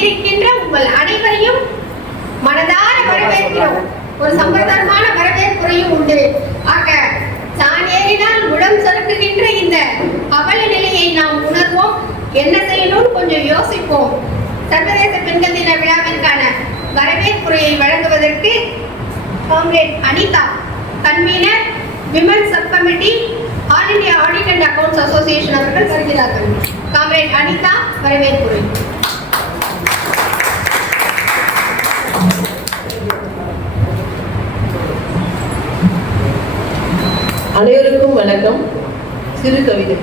இருக்கின்ற உங்கள் அனைவரையும் மனதார வரவேற்கிறோம். ஒரு சம்பிரதாயமான வரவேற்புரையும் உண்டு. ஆக தான் ஏறினால் முடம் சறுக்குகின்ற இந்த அவல நிலையை நாம் உணர்வோம். என்ன செய்யணும்னு கொஞ்சம் யோசிப்போம். சர்வதேச பெண்கள் தின விழாவிற்கான வரவேற்புரையை வழங்குவதற்கு comrade Anitha, convener, women sub committee, all India audit and accounts association அவர்கள் வருகிறார்கள். காம்ரேட் அனிதா, வரவேற்புரை. அனைவருக்கும் வணக்கம். சிறு கவிதை.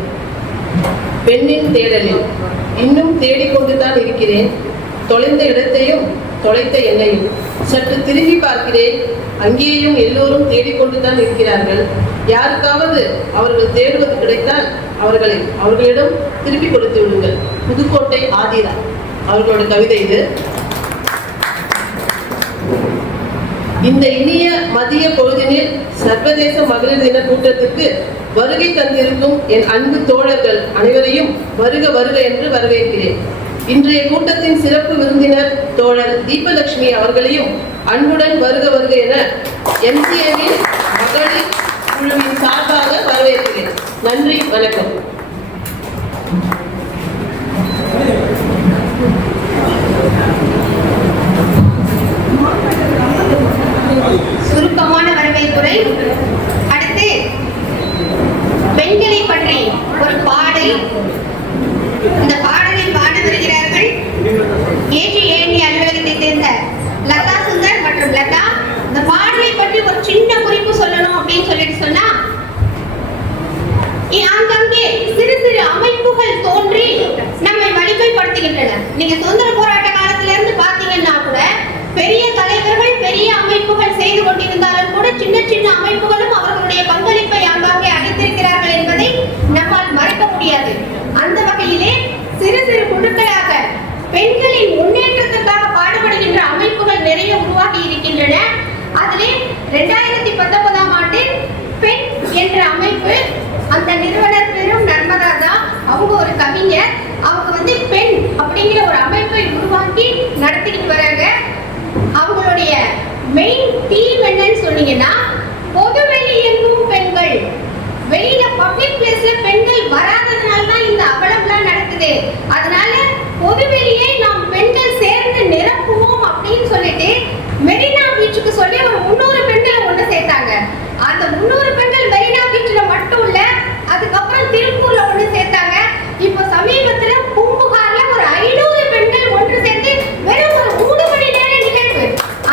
பெண்ணின் தேடலில் இன்னும் தேடிக்கொண்டுதான் இருக்கிறேன். தொலைந்த இடத்தையும் தொலைத்த என்னையும் சற்று திரும்பி பார்க்கிறேன். அங்கேயும் எல்லோரும் தேடிக்கொண்டுதான் இருக்கிறார்கள். யாருக்காவது அவர்கள் தேடுவது கிடைத்தால் அவர்களிடம் திருப்பி கொடுத்து விடுங்கள். புதுக்கோட்டை ஆதிரா அவர்களோட கவிதை இது. இந்த இனிய மதிய பொழுதினில் சர்வதேச மகளிர் தின கூட்டத்திற்கு வருகை தந்திருக்கும் என் அன்பு தோழர்கள் அனைவரையும் வருக வருக என்று வரவேற்கிறேன். இன்றைய கூட்டத்தின் சிறப்பு விருந்தினர் தோழர் தீபலட்சுமி அவர்களையும் அன்புடன் வருக வருக என MCAவின் மகளிர் குழுவின் சார்பாக வரவேற்கிறேன். நன்றி, வணக்கம். சுருக்கமான வரவேற்புரை. அடுத்து பெண்களை பற்றி ஒரு பாடல். இந்த பாடலை பாட வருகிறார்கள் AGAND அலுவலகத்தை சேர்ந்த லதா சுந்தர் மற்றும் லதா. இந்த பாடலை பற்றி ஒரு சின்ன குறிப்பு சொல்லணும் அப்படின்னு சொல்லிட்டு சொன்னா, அங்கங்கே சிறு சிறு அமைப்புகள் தோன்றி நம்மை வலிமைப்படுத்துகின்றன. நீங்க சுதந்திர போராட்ட காலத்துல இருந்து பாத்தீங்கன்னா கூட பெரிய தலைவர்கள், பெரிய அமைப்புகள் செய்து கொண்டிருந்தாலும் கூட சின்ன சின்ன அமைப்புகளும் அவர்களுடைய பங்களிப்பை ஆங்காங்கே அளித்திருக்கிறார்கள் என்பதை நம்மால் மறக்க முடியாது. அந்த வகையிலே சிறு சிறு குழுக்களாக பெண்களின் முன்னேற்றத்திற்காக பாடுபடுகின்ற அமைப்புகள் நிறைய உருவாகி இருக்கின்றன. அதிலே 2019ஆம் ஆண்டில் பெண் என்ற அமைப்பு, அந்த நிறுவனர் பெரும் நர்மதா தான். அவங்க ஒரு கவிஞர். அவங்க பெண் அப்படிங்கிற ஒரு அமைப்பை உருவாக்கி நடத்திட்டு வராங்க. அவங்களுடைய மெயின் தீம் என்னன்னு சொன்னீங்கன்னா, பொதுவெளி எங்கும் பெண்கள். வெளியில பப்ளிக் பிளேஸ்ல பெண்கள் வராததுனால தான் இந்த அவலம்லாம் நடக்குது. அதனால பொதுவெளியை நாம் பெண்கள் சேர்ந்து நிரப்புவோம் அப்படின்னு சொல்லிட்டு மெரினா பீச்சுக்கு சொல்லி ஒரு 300 பெண்களை ஒன்று சேர்த்தாங்க. அந்த 300 பெண்கள் மெரினா பீச்ல மட்டும் இல்ல, அதுக்கப்புறம் திருப்பூர்ல ஒன்று சேர்த்தாங்க. இப்போ சமீபத்துல பூம்புகார்ல ஒரு 500 பெண்கள் ஒன்று சேர்த்து வெறும் ஒரு 3 மணி நேர நிகழ்வு.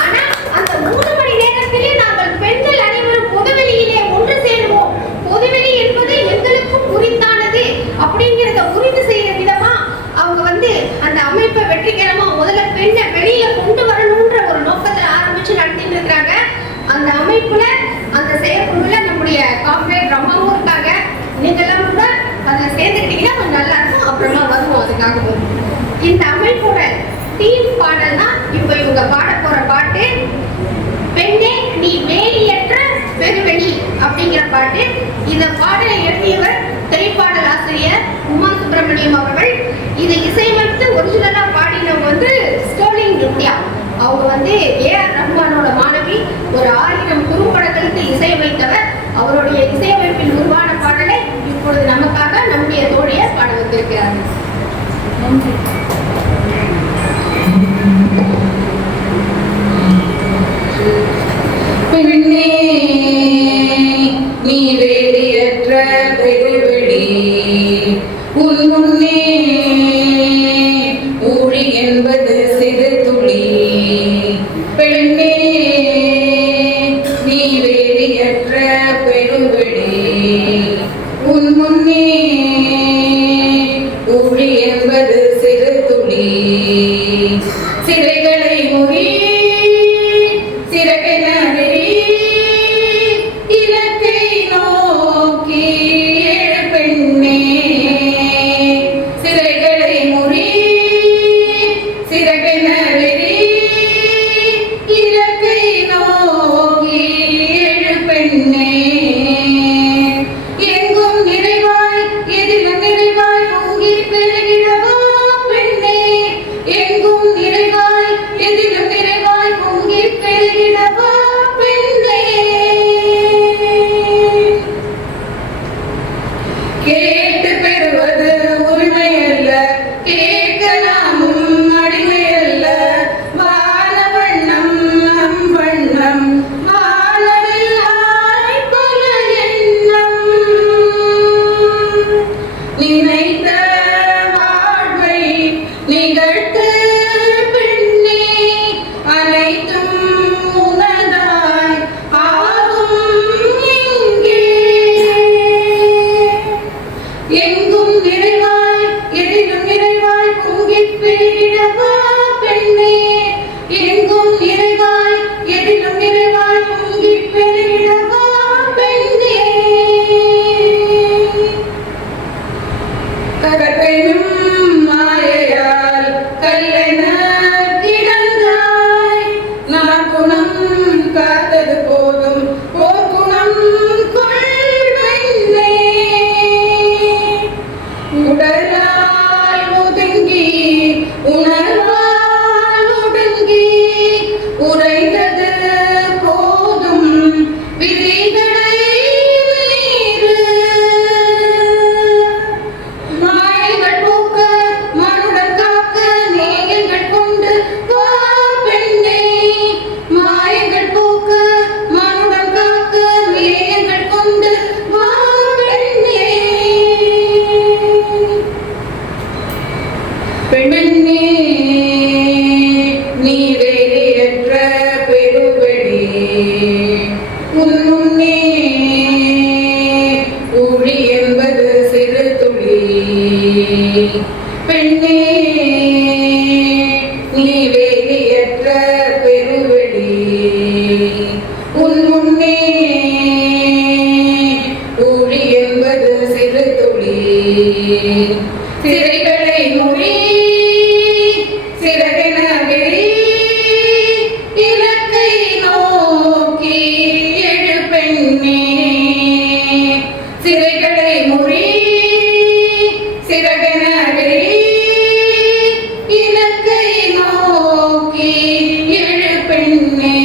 ஆனா அந்த 3 மணி நேரத்திலே நாங்கள் பெண்கள் அனைவரும் பொதுவெளியிலே ஒன்று சேருவோம். பொதுவெளி என்பது எங்களுக்கும் உரித்தானது அப்படிங்கிறத உறுதி செய்யற விதமா அவங்க அந்த அமைப்பை வெற்றிகரமா முதல்ல பெண்ணை வெளியில கொண்டு வரணும்ன்ற ஒரு நோக்கத்துல ஆரம்பிச்சு நடத்திட்டு இருக்காங்க. அந்த அமைப்புல, அந்த செயற்குழுல நம்முடைய காம்ரேட் ரமாவும் இருக்காங்க. நீங்க எல்லாம் கூட அதுல சேர்ந்துட்டீங்கன்னா கொஞ்சம் நல்லா இருக்கும். அப்புறமா வருவோம் அதுக்காகவும். இந்த அமைப்போட தீம் பாடல் தான் இப்ப இவங்க பாட போற பாட்டு. பெண்ணே நீ வேலியற்ற பெருவெளி அப்படிங்கிற பாட்டு. இந்த பாடலை எழுதியவர் திரைப்பாடல் ஆசிரியர் உமா சுப்பிரமணியம் அவர்கள். இது இசையமைத்து ஒரிஜினலா பாடினவங்க ஸ்டோலிங் இந்தியா. அவங்க AR ரஹ்மானோட மாணவி. ஒரு 1000 குறும்படங்களுக்கு இசையமைத்தவர். அவருடைய இசையமைப்பில் உருவான பாடலை இப்பொழுது நமக்காக நம்முடைய தோழியர் பாட வந்திருக்கிறார்கள். நன்றி. பெண்ணே நீ வேலியற்ற பெருவெளி, உன் முன்னே ஊழி என்பது சிறு துளி. பெண்ணே நீ வேலியற்ற பெருவெளி, உன் முன்னே ஊழி என்பது சிறு துளி. சிறைகளை முறி சிறகை நரி, இலக்கை நோக்கி எழு பெண்ணே. சிறைகளை முறி சிறகை நரி, இலக்கை நோக்கி எழு பெண்ணே. எங்கும் நிறைவாய் நினைத்த வாழ்வை நிகழ்த்து பெண்ணே அனைத்தும் உனதாய் ஆகும் எங்கே எங்கும் நிறைவாய் எதிலும் நிறைவாய் பொங்கிப் பெருகிடவா பெண்ணே எங்கும் நிறைவாய் எதிலும் நிறைவாய் பொங்கிப் பெருகிடவா பெண்ணே கரப்பெனும் மாயையால் கல்லென கிடந்தாய் நற்குணம் காத்தது போதும் போர்க்குணம் கொள் பெண்ணே உடலால் ஒதுங்கி உணர்வால் ஒடுங்கி உறைந்தது போதும் விதிகளை மீறு மாயங்கள் போக்க மனுடன் காக்க நேயங்கள் கொண்டு வா பெண்ணே மாயங்கள் போக்க மனுடன் காக்க நேயங்கள் கொண்டு வா பெண்ணே பெண்ணே நீ வேலையற்ற பெருவெளி உன் முன்னே ஊழி என்பது சிறு துளி பெண்ணே நீ வேலையற்ற பெருவெளி உன் முன்னே ஊழி என்பது சிறு துளி சிறைகளை மொழி சிறகென விழி இலக்கை நோக்கி எழு பெண்ணே சிறைகளை மொழி சிறகென விழி இலக்கை நோக்கி எழு பெண்ணே.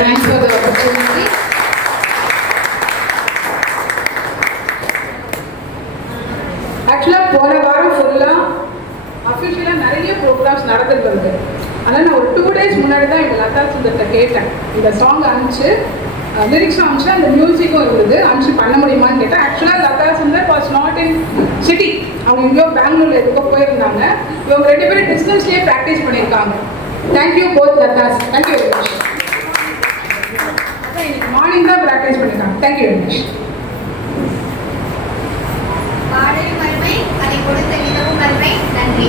Thanks for the opportunity. ஆக்சுவலாக போன வாரம் ஃபுல்லாக அஃபிஷியலாக நிறைய ப்ரோக்ராம்ஸ் நடந்துட்டு வருது. ஆனால் நான் ஒரு 2 days முன்னாடி தான் இந்த லதா சுந்தர்கிட்ட கேட்டேன். இந்த சாங் அனுப்பிச்சு லிரிக்ஸும் அனுப்பிச்சு அந்த மியூசிக்கும் இருந்தது, அனுப்பிச்சு பண்ண முடியுமான்னு கேட்டேன். ஆக்சுவலாக Latha Sundar was not in city, அவங்க எங்கேயோ பெங்களூரில் எதுக்கோ போயிருந்தாங்க. இவங்க 2 பேரும் டிஸ்டன்ஸ்லேயே ப்ராக்டிஸ் பண்ணியிருக்காங்க. Thank you both Lathas, thank you very much. அதான் இன்னைக்கு மார்னிங் தான் ப்ராக்டிஸ் பண்ணியிருக்காங்க. Thank you very much. பாடல் மறுமை, அதை கொடுத்த விதமும் மறுமை. நன்றி.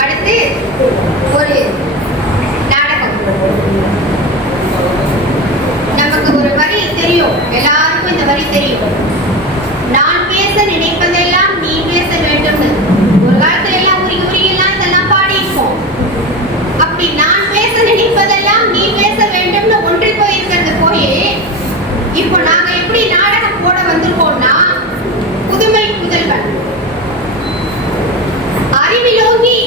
அடுத்து ஒரு நாடகம். நமக்கு ஒரு வரி தெரியும், எல்லாருக்கும் இந்த வரி தெரியும். நான் பேச நினைப்பதெல்லாம் நீ பேச வேண்டும்னு ஒரு காலத்துல எல்லாம் உரியெல்லாம் இதெல்லாம் பாடியிருப்போம். அப்படி நான் பேச நினைப்பதெல்லாம் நீ பேச வேண்டும்னு ஒன்றி போயிருக்கிறது போய் இப்போ நாங்க எப்படி நாடகம் போட வந்திருக்கோம்னா, புதுமை புதல்வன் அறிவிலோங்கி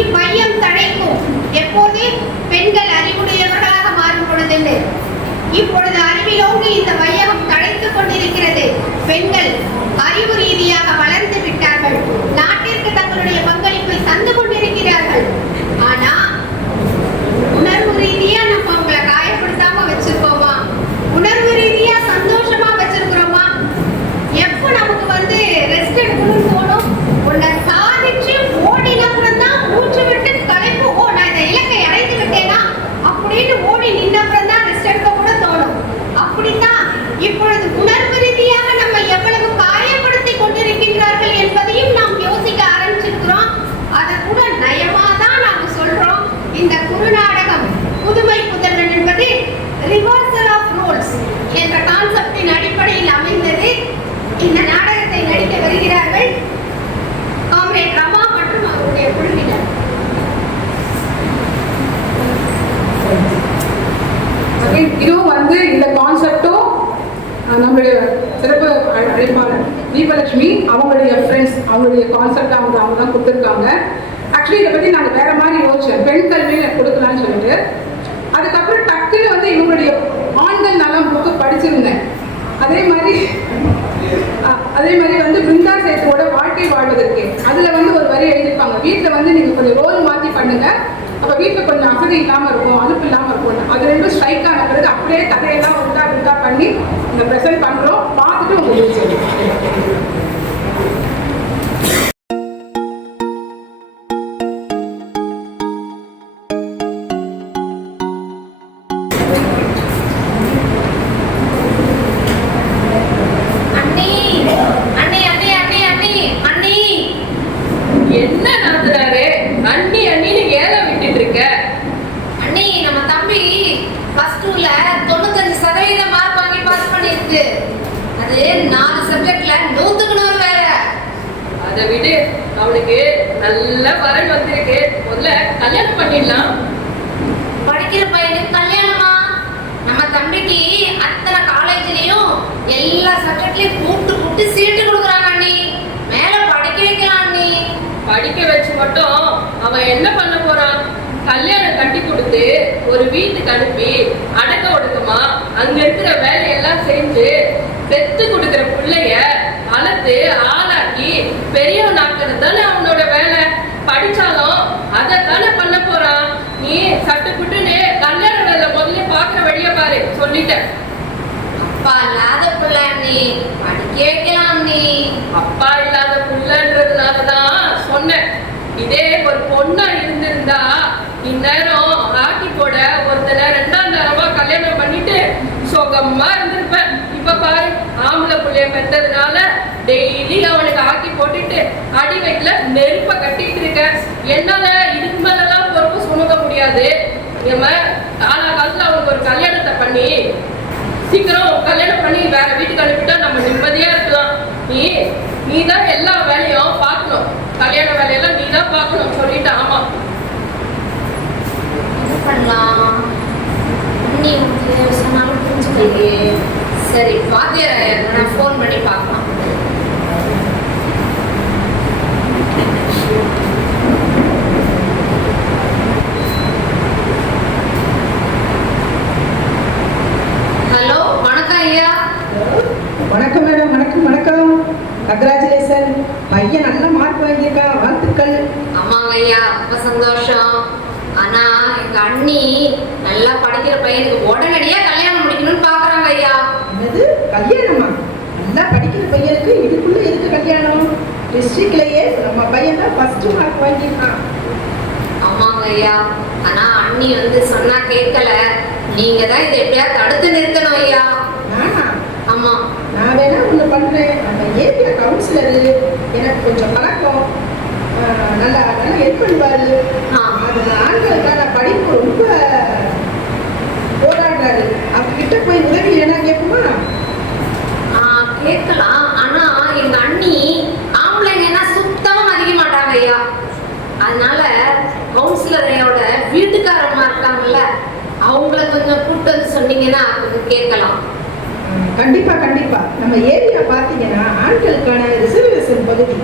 இவ்வையம் தழைக்கும் எப்போது பெண்கள் அறிவுடையவர்களாக மாறும் பொழுது. இப்பொழுது அறிவிலோங்கி இந்த வையகம் தழைத்துக் கொண்டிருக்கிறது. பெண்கள் அறிவு ரீதியாக வளர்ந்து விட்டார்கள். நாட்டிற்கு தங்களுடைய பங்களிப்பை தந்து கொண்டிருக்கிறார்கள். ஆனா உணர்வு ரீதியா நம்ம அவங்களை காயப்படுத்தாம வச்சிருக்கோமா? உணர்வு ரீதியா சந்தோஷமா வச்சிருக்கிறோமா? எப்போ நமக்கு ரெஸ்ட் எடுக்கணும்னு தோணும், உன்னை சாதிச்சு ஓடினப்புறம் தான் மூச்சு விட்டு களைப்பு, ஓ நான் இந்த இலக்கை அடைந்து விட்டேனா அப்படின்னு ஓடி நின்னப்புறம் தான் ரெஸ்ட் எடுக்க கூட தோணும். அப்படித்தான் இப்பொழுது உணர்வு ரீதியாக நம்ம எவ்வளவு காயப்படுத்தி கொண்டிருக்கின்றார்கள் என்பதையும் நாம் யோசிக்க ஆரம்பிச்சிருக்கிறோம். அதை கூட நயமா தான் நாங்க சொல்றோம். இந்த குறுநாடகம் புதுமை புதல்வன் என்பது ரிவர்சல் ஆஃப் ரோல்ஸ் என்ற கான்செப்டின் அடிப்படையில் அமைந்தது. இந்த நாடகத்தை நடிக்க வருகிறார்கள் காம்ரேட் ரமா மற்றும் அவருடைய குழுவினர். இதுவும் இந்த கான்செப்டும் நம்மளுடைய சிறப்பு அழைப்பாளர் தீபலட்சுமி அவங்களுடைய ஃப்ரெண்ட்ஸ் அவங்களுடைய கான்செப்ட் அவங்க தான் கொடுத்துருக்காங்க. ஆக்சுவலி இதை பற்றி நாங்கள் வேற மாதிரி யோசிச்சோம், பெண் கல்வி கொடுக்கலான்னு சொல்லிட்டு. அதுக்கப்புறம் டக்குன்னு இவங்களுடைய ஆண்கள் நலம் புக்கு படிச்சிருந்தேன். அதே மாதிரி பிருந்தா சேத்தோட வாழ்க்கை வாழ்வதற்கு அதுல ஒரு வரி எழுதியிருப்பாங்க, வீட்டுல நீங்க கொஞ்சம் ரோல் மாற்றி பண்ணுங்க, அப்ப வீட்டுல கொஞ்சம் அசதி இல்லாம இருக்கும், அலுப்பு இல்லாம இருக்கும். அது ரெண்டும் ஸ்ட்ரைக் ஆன பிறகு அப்படியே கதையெல்லாம் உண்டா பண்ணி இந்த ப்ரெசென்ட் பண்ணுறோம். பார்த்துட்டு உங்களுக்கு சொல்லுங்கள். என்ன நடத்துறாரு? அண்ணி அண்ணின்னு ஏழை விட்டுட்டு இருக்க. அண்ணி, நம்ம தம்பி ஃபர்ஸ்ட் டூல 95% மார்க் வாங்கி பாஸ் பண்ணிருக்கு. அது 4 சப்ஜெக்ட்ல 100க்கு 100 வேற. அதை விடு, அவனுக்கு நல்ல வரன் வந்திருக்கு. முதல்ல கல்யாணம் பண்ணிடலாம். படிக்கிற பையனுக்கு கல்யாணமா? நம்ம தம்பிக்கு அத்தனை காலேஜ்லயும் எல்லா சப்ஜெக்ட்லயும் கூப்பிட்டு சீட்டு கொடுக்குறாங்க அண்ணி. மேல படிக்க வைக்கலாம் அண்ணி. படிக்க வச்சு மட்டும் அவன் என்ன பண்ண போறான்? கல்யாணம் கட்டி கொடுத்து ஒரு வீட்டுக்கு அனுப்பி அடக்க ஒடுக்கமா அங்க இருக்கிற வேலையெல்லாம் செஞ்சு பெத்து கொடுக்கிற பிள்ளைய வளர்த்து ஆளாக்கி பெரியவன் ஆக்குறது தானே அவனோட வேலை. படிச்சாலும் அதை தானே பண்ண போறான். நீ சட்டுப்புட்டுன்னு கல்யாண வேலை முதல்ல பாக்குற வழியா பாரு. சொல்லிட்டேன். அப்பா இல்லாத புள்ள அண்ணி, படிக்க வைக்கலாம் அண்ணி. அப்பா இல்லாத புள்ளன்றதுனாலதான் சொன்னேன். இதே ஒரு பொண்ணா இருந்திருந்தா இந்நேரம் ஆக்கி போட ஒருத்தனை 2ஆம் தரமா கல்யாணம் பண்ணிட்டு சுகமா இருந்திருப்பேன். இப்ப பாரு, ஆம்பளை புள்ளைய பெற்றதுனால டெய்லி அவனுக்கு ஆக்கி போட்டுட்டு அடி வயிற்றுல நெருப்ப கட்டிட்டு இருக்கேன். என்னால இதுக்கு மேலதான் பொறுப்பு சுமக்க முடியாது. நம்ம காலத்துல அவனுக்கு ஒரு கல்யாணத்தை பண்ணி சீக்கிரம் கல்யாணம் பண்ணி வேற வீட்டுக்கு அனுப்பிட்டா நம்ம நிம்மதியா இருக்கலாம். நீ தான் எல்லா வேலையும் பார்க்கணும். கல்யாண வேலையெல்லாம் நீ தான் பார்க்கணும். சொல்லிட்டு ஆமா. என்ன பண்ணலாம்? அண்ணி வந்து சொன்னாலும் புரிஞ்சுக்கலையே. சரி, வாத்தியார் நான் ஃபோன் பண்ணி பார்க்கலாம். ஹலோ, வணக்கம் ஐயா. வணக்கம் மேடம். வணக்கம் வணக்கம். கங்க்ராச்சுலேஷன். பையன் நல்ல மார்க் வாங்கியிருக்கான். வாழ்த்துக்கள். ஆமாங்க ஐயா, ரொம்ப சந்தோஷம். ஆனா எங்க அண்ணி நல்லா படிக்கிற பையனுக்கு உடனடியா கல்யாணம் முடிக்கணும்னு பாக்குறாங்க ஐயா. என்னது கல்யாணமா? நல்லா படிக்கிற பையனுக்கு இதுக்குள்ள எதுக்கு கல்யாணம்? டிஸ்ட்ரிக்ட்லயே நம்ம பையன் தான் ஃபர்ஸ்ட் மார்க் வாங்கியிருக்கான். ஆமாங்க ஐயா, ஆனா அண்ணி வந்து சொன்னா கேட்கல. நீங்க தான் இதை எப்படியா தடுத்து நிறுத்தணும் ஐயா. நானா? ஆமா. நான் வேணா ஒண்ணு பண்றேன். அந்த ஏரியா கவுன்சிலரு எனக்கு கொஞ்சம் பழக்கம். நல்லா நல்லா ஹெல்ப் பண்ணுவாரு. அது ஆண்களுக்கான படிப்பு ரொம்ப போராடுறாரு. அவர்கிட்ட போய் உதவி வேணா கேட்போமா? கேட்கலாம். ஆனா எங்க அண்ணி ஆம்பளைங்கன்னா சுத்தமா மதிக்க மாட்டாங்க ஐயா. அதனால கவுன்சிலரையோட வீட்டுக்காரமா இருக்காங்கல்ல, அவங்கள கொஞ்சம் கூப்பிட்டு வந்து சொன்னீங்கன்னா கொஞ்சம் கேட்கலாம். கண்டிப்பா கண்டிப்பா. நம்ம ஏரியா பாத்தீங்கன்னா ஆண்களுக்கான ரிசர்வேஷன் பகுதி.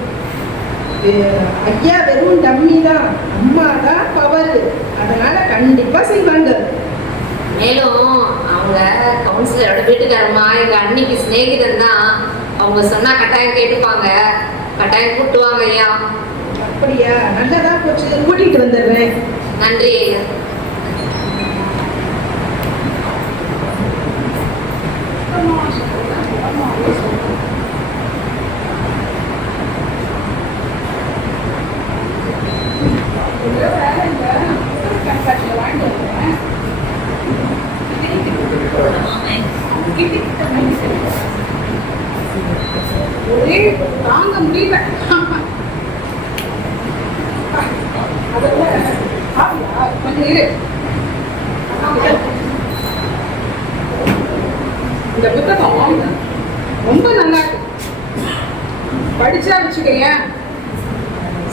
ஐயா வெறும் டம்மி தான், அம்மா தான் பவர். அதனால கண்டிப்பா செய்வாங்க. மேலும் அவங்க கவுன்சிலரோட வீட்டுக்காரமா எங்க அன்னிக்கு சிநேகிதன் தான். அவங்க சொன்னா கட்டாயம் கேட்டுப்பாங்க. கட்டாயம் கூட்டுவாங்க ஐயா. அப்படியா? நல்லதா போச்சு. கூட்டிட்டு வந்துடுறேன். நன்றி ஐயா. ஒரே தாங்க முடியல. கொஞ்சம் இரு. இந்த புத்தகம் ரொம்ப நல்லா இருக்கு. படிச்சா வச்சுக்கங்க,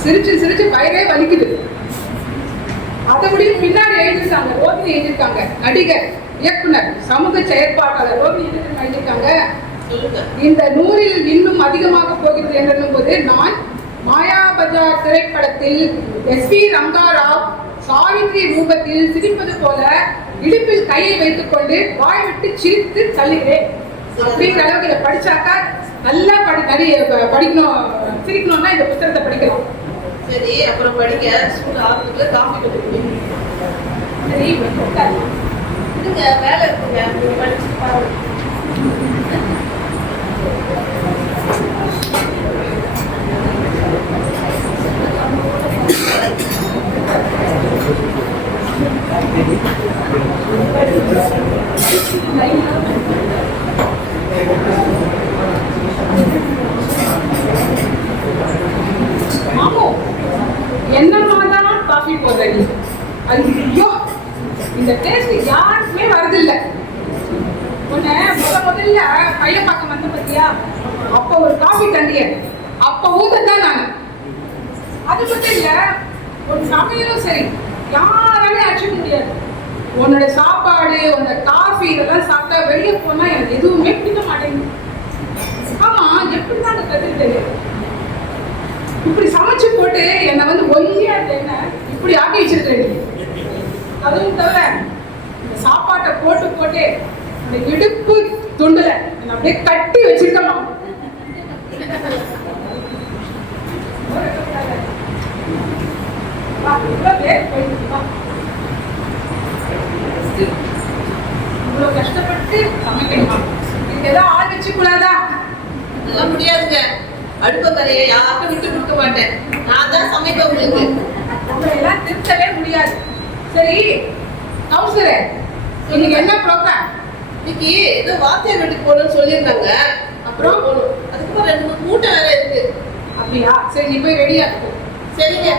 சிரிச்சு சிரிச்சு வயதே வலிக்குது. அதை முடியும் பின்னாடி எழுதிருக்காங்க. ரோகிணி எழுதியிருக்காங்க. நடிகர், இயக்குனர், சமூக செயற்பாட்டாளர் ரோகிணி எழுதியிருக்காங்க. இந்த நூலில் இன்னும் அதிகமாக போகிறது என்றும் போது நான் மாயாபஜார் திரைப்படத்தில் எஸ்.வி. ரங்காராவ் சாவித்ரி ரூபத்தில் சிரிப்பது போல இடுப்பில் கையை வைத்துக் கொண்டு வாய் விட்டு சிரித்து தள்ளுகிறேன் அப்படிங்கிற அளவுக்கு இதை படிச்சாக்கா நல்லா படிக்கணும், சிரிக்கணும்னா இந்த புத்தகத்தை படிக்கலாம். சரி, அப்புறம் படிக்க ஸ்கூல் ஆரம்பத்துல காஃபி கொடுத்துருக்கீங்க. சரி, இதுங்க வேலை இருக்குங்க, படிச்சு பாருங்க. இந்த டேஸ்ட் யாருக்குமே வரதில்லை. உன்னை முதல்ல பையன் பார்க்க வந்த பத்தியா, அப்போ ஒரு காஃபி தண்ணிய அப்போ ஊத்தத்தான் நான். அது மட்டும் இல்ல, ஒரு சமையலும் சரி யாராலே அடிச்சுக்க முடியாது. உன்னோட சாப்பாடு, உன்னோட காஃபி இதெல்லாம் சாப்பிட்டா வெளியே போனா எனக்கு எதுவுமே பிடிக்க மாட்டேங்குது. ஆமா, எப்படிதான் அதை கத்துக்கிட்டது? இப்படி சமைச்சு போட்டு என்னை வந்து ஒல்லியா என்ன இப்படி ஆக்கி வச்சிருக்கேன். அதுவும் தவிர இந்த சாப்பாட்டை போட்டு போட்டு அந்த இடுப்பு துண்டுல என்னை அப்படியே கட்டி வச்சிருக்கமா. இவ்வளவு கஷ்டப்பட்டு சமைக்கணுமா? இதுக்கு ஏதாவது ஆள் வச்சு கூடாதா? அதெல்லாம் முடியாதுங்க. அடுப்பக்கரையை யாருக்கும் விட்டு கொடுக்க மாட்டேன். நான் தான் சமைப்பேன் உங்களுக்கு. உங்களை எல்லாம் திருத்தவே முடியாது. சரி கவுன்சிலரே, இன்னைக்கு என்ன ப்ரோக்ராம்? இன்னைக்கு ஏதோ வாத்தியார் வீட்டுக்கு போகணும்னு சொல்லியிருந்தாங்க. அப்புறம் போகணும். அதுக்கப்புறம் 2 மூட்டை வேற இருக்கு. அப்படியா? சரி, நீ போய் ரெடியா இருக்கு. சரிங்க.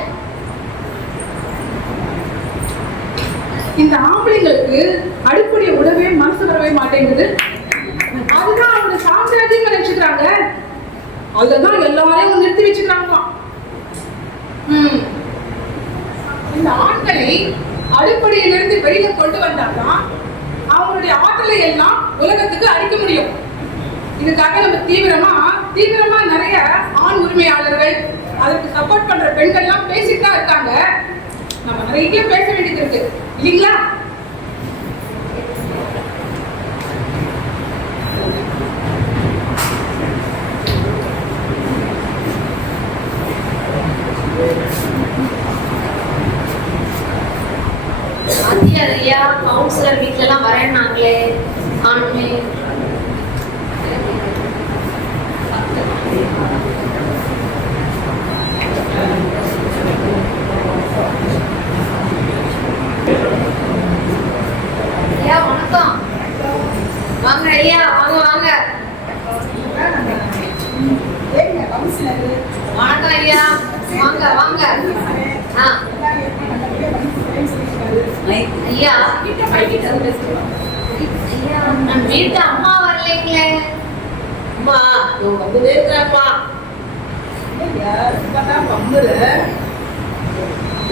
இந்த ஆம்பளைங்களுக்கு அடுப்புடைய உடவே மனசு வரவே மாட்டேங்குது. அதுதான் அவங்க சாம்ராஜ்யம் நினைச்சுக்கிறாங்க. அதுதான் எல்லாரையும் நிறுத்தி வச்சுக்கிறாங்களாம். இந்த ஆண்களை அடுப்படியிலிருந்து வெளியில கொண்டு வந்தாதான் அவங்களுடைய ஆற்றலை எல்லாம் உலகத்துக்கு அளிக்க முடியும். இதுக்காக நம்ம தீவிரமா நிறைய ஆண் உரிமையாளர்கள், அதற்கு சப்போர்ட் பண்ற பெண்கள் எல்லாம் பேசிட்டு தான் இருக்காங்க. நம்ம நிறைய பேச வேண்டியது இருக்கு இல்லைங்களா? வாத்தியார் ஐயா கவுன்சிலர் வீட்டுல எல்லாம் வரேன்னாங்களே, ஆணுமே ஐயா வணக்கம். வாங்க ஐயா, வாங்க வாங்க. வணக்கம் ஐயா, வாங்க வாங்க. ஐயா ஐயா, நான் வீட்டு அம்மா வரலைங்களே. அம்மா வந்து இருக்கிறப்பா.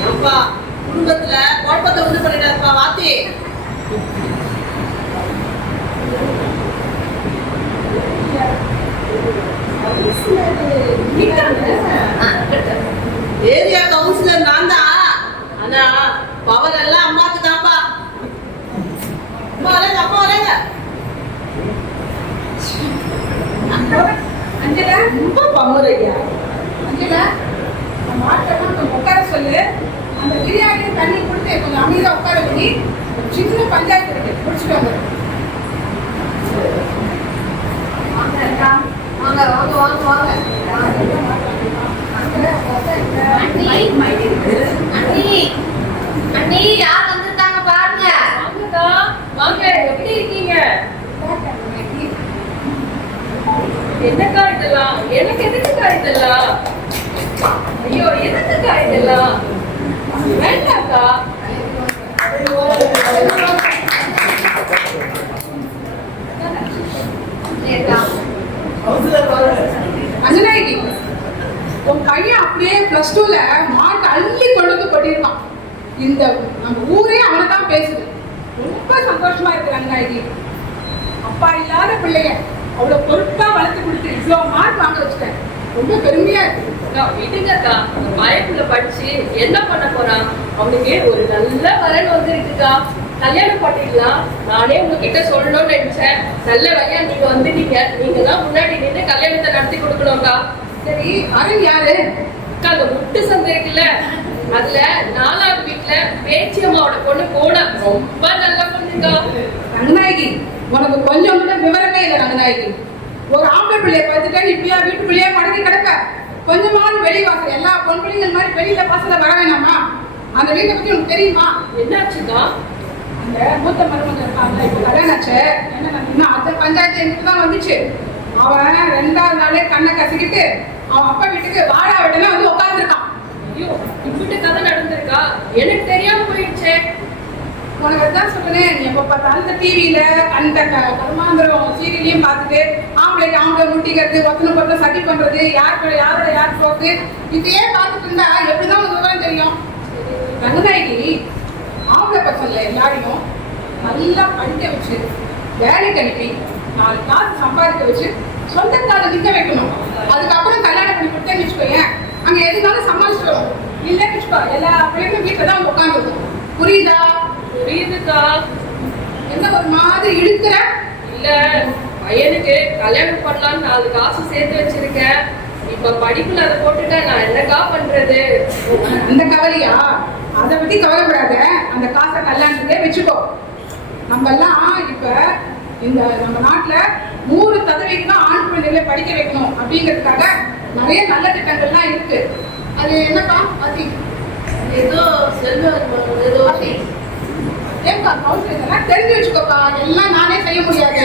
ஏப்பா குடும்பத்துல குழப்பத்தை உண்டு பண்ணிட்டாருப்பா வாத்தி. ஏரியா கவுன்சிலர் நான் தான். ஆனா பவர் எல்லாம் அம்மாக்கு தான்ப்பா. அம்மா வரேங்க, அம்மா வரேங்க. அஞ்சலா, ரொம்ப பமுறையா. அஞ்சலா, நம்ம ஆட்டெல்லாம் கொஞ்சம் உட்கார சொல்லு. அந்த பிரியாணி தண்ணி கொடுத்து கொஞ்சம் அமைதியா உட்கார பண்ணி சின்ன பஞ்சாயத்து இருக்கு, முடிச்சுட்டு வந்து. வாங்க அக்கா, வாங்க வாங்க வாங்க வாங்க. அண்ணி அண்ணி யார் வந்துட்டாங்க பாருங்க. வாங்கக்கா, வாங்க. எப்படி இருக்கீங்க? என்னக்கா இதெல்லாம்? எனக்கு எதுக்குக்கா இதெல்லாம்? ஐயோ, எதுக்குக்கா இதெல்லாம்? வேண்டாக்கா. அஞ்சனாயி, உன் பையன் அப்படியே +2ல மார்க் அள்ளி கொண்டு வந்து கொட்டிருக்கான். இந்த நம்ம ஊரே அவனை தான் பேசுது. ரொம்ப சந்தோஷமா இருக்கு அஞ்சனாயி. அப்பா இல்லாத பிள்ளைய அவ்வளவு பொறுப்பா வளர்த்து கொடுத்து இவ்வளவு மார்க் வாங்க வச்சுட்டேன். ரொம்ப பெருமையா இருக்கு. அக்கா, விடுங்கக்கா. அந்த பயப்புள்ள படிச்சு என்ன பண்ண போறான்? அவனுக்கு ஒரு நல்ல வரன் வந்துருக்குக்கா. கல்யாணம் பண்ணிடலாம். நானே உங்ககிட்ட சொல்லணும்னு நினைச்சேன். நல்ல வழியா நீங்க வந்துட்டீங்க. நீங்க தான் முன்னாடி நின்று கல்யாணத்தை நடத்தி கொடுக்கணும்க்கா. சரி, வரன் யாரு? அக்கா, அந்த முட்டு சந்தை இருக்குல்ல, அதுல 4வது வீட்டுல பேச்சி அம்மாவோட பொண்ணு போனா ரொம்ப நல்ல பொண்ணுக்கா. ரங்கநாயகி, உனக்கு கொஞ்சம் கூட விவரமே இல்லை ரங்கநாயகி. ஒரு ஆம்பளை பிள்ளைய பார்த்துட்டா இப்படியா வீட்டு பிள்ளையா மடங்கி கிடக்க? கொஞ்சமாவது வெளி வாசல் எல்லா பொன் பிள்ளைங்கள் மாதிரி வெளியில வாசல வர வேணாமா? அந்த வீட்டை பத்தி உனக்கு தெரியுமா? என்னாச்சுக்கா? அந்த மூத்த மருமகன் இருக்காங்க, இப்ப கல்யாணம் ஆச்சு. என்ன அந்த பஞ்சாயத்து எங்களுக்கு தான் வந்துச்சு. அவன் 2வது நாளே கண்ணை கசிக்கிட்டு அவன் அப்பா வீட்டுக்கு வாழா விடனே வந்து உட்காந்துருக்கான். ஐயோ, இப்படி கதை நடந்திருக்கா? எனக்கு தெரியாம போயிடுச்சே. உனக்கு அதான் சொல்றேன், நீ எப்ப பார்த்தாலும் இந்த டிவியில அந்த கருமாந்திரம் சீரியலையும் பார்த்துட்டு ஆம்பளைக்கு ஆம்பளை முட்டிக்கிறது, ஒத்தனை சட்டி பண்றது, யாரோட போக்கு இதையே பார்த்துட்டு இருந்தா எப்படிதான் உனக்கு விவரம் தெரியும்? ரங்கநாயகி ஆம்பளை பசங்கள எல்லாரையும் நல்லா படிக்க வச்சு வேலைக்கு அனுப்பி 4 காசு சம்பாதிக்க வச்சு சொந்த காலை நிற்க வைக்கணும். அதுக்கப்புறம் கல்யாணம் பண்ணி கொடுத்தேன்னு வச்சுக்கோயேன், அங்க எதுனாலும் சமாளிச்சுட்டு வரும். இல்லைன்னு வச்சுக்கோ, எல்லா பிள்ளைங்களும் வீட்டில் தான் உட்காந்துருக்கும். புரியுதா? புரியுதுக்கா. என்ன ஒரு மாதிரி இழுக்கிற? இல்ல, பையனுக்கு கல்யாணம் பண்ணலான்னு 4 காசு சேர்த்து வச்சிருக்கேன். இப்ப படிப்புல அதை போட்டுட்டா நான் என்னக்கா பண்றது? அந்த கவலையா? அதை பத்தி கவலைப்படாத, அந்த காசை கல்யாணத்துக்கே வச்சுக்கோ. நம்ம எல்லாம் இப்ப இந்த நம்ம நாட்டுல 100% ஆண் குழந்தைகளை படிக்க வைக்கணும் அப்படிங்கிறதுக்காக நிறைய நல்ல திட்டங்கள்லாம் இருக்கு. அது என்னப்பா? அது ஏதோ ஏதோ ஏன்பா கவுன்சில் இதெல்லாம் தெரிஞ்சு வச்சுக்கோப்பா. எல்லாம் நானே செய்ய முடியாது,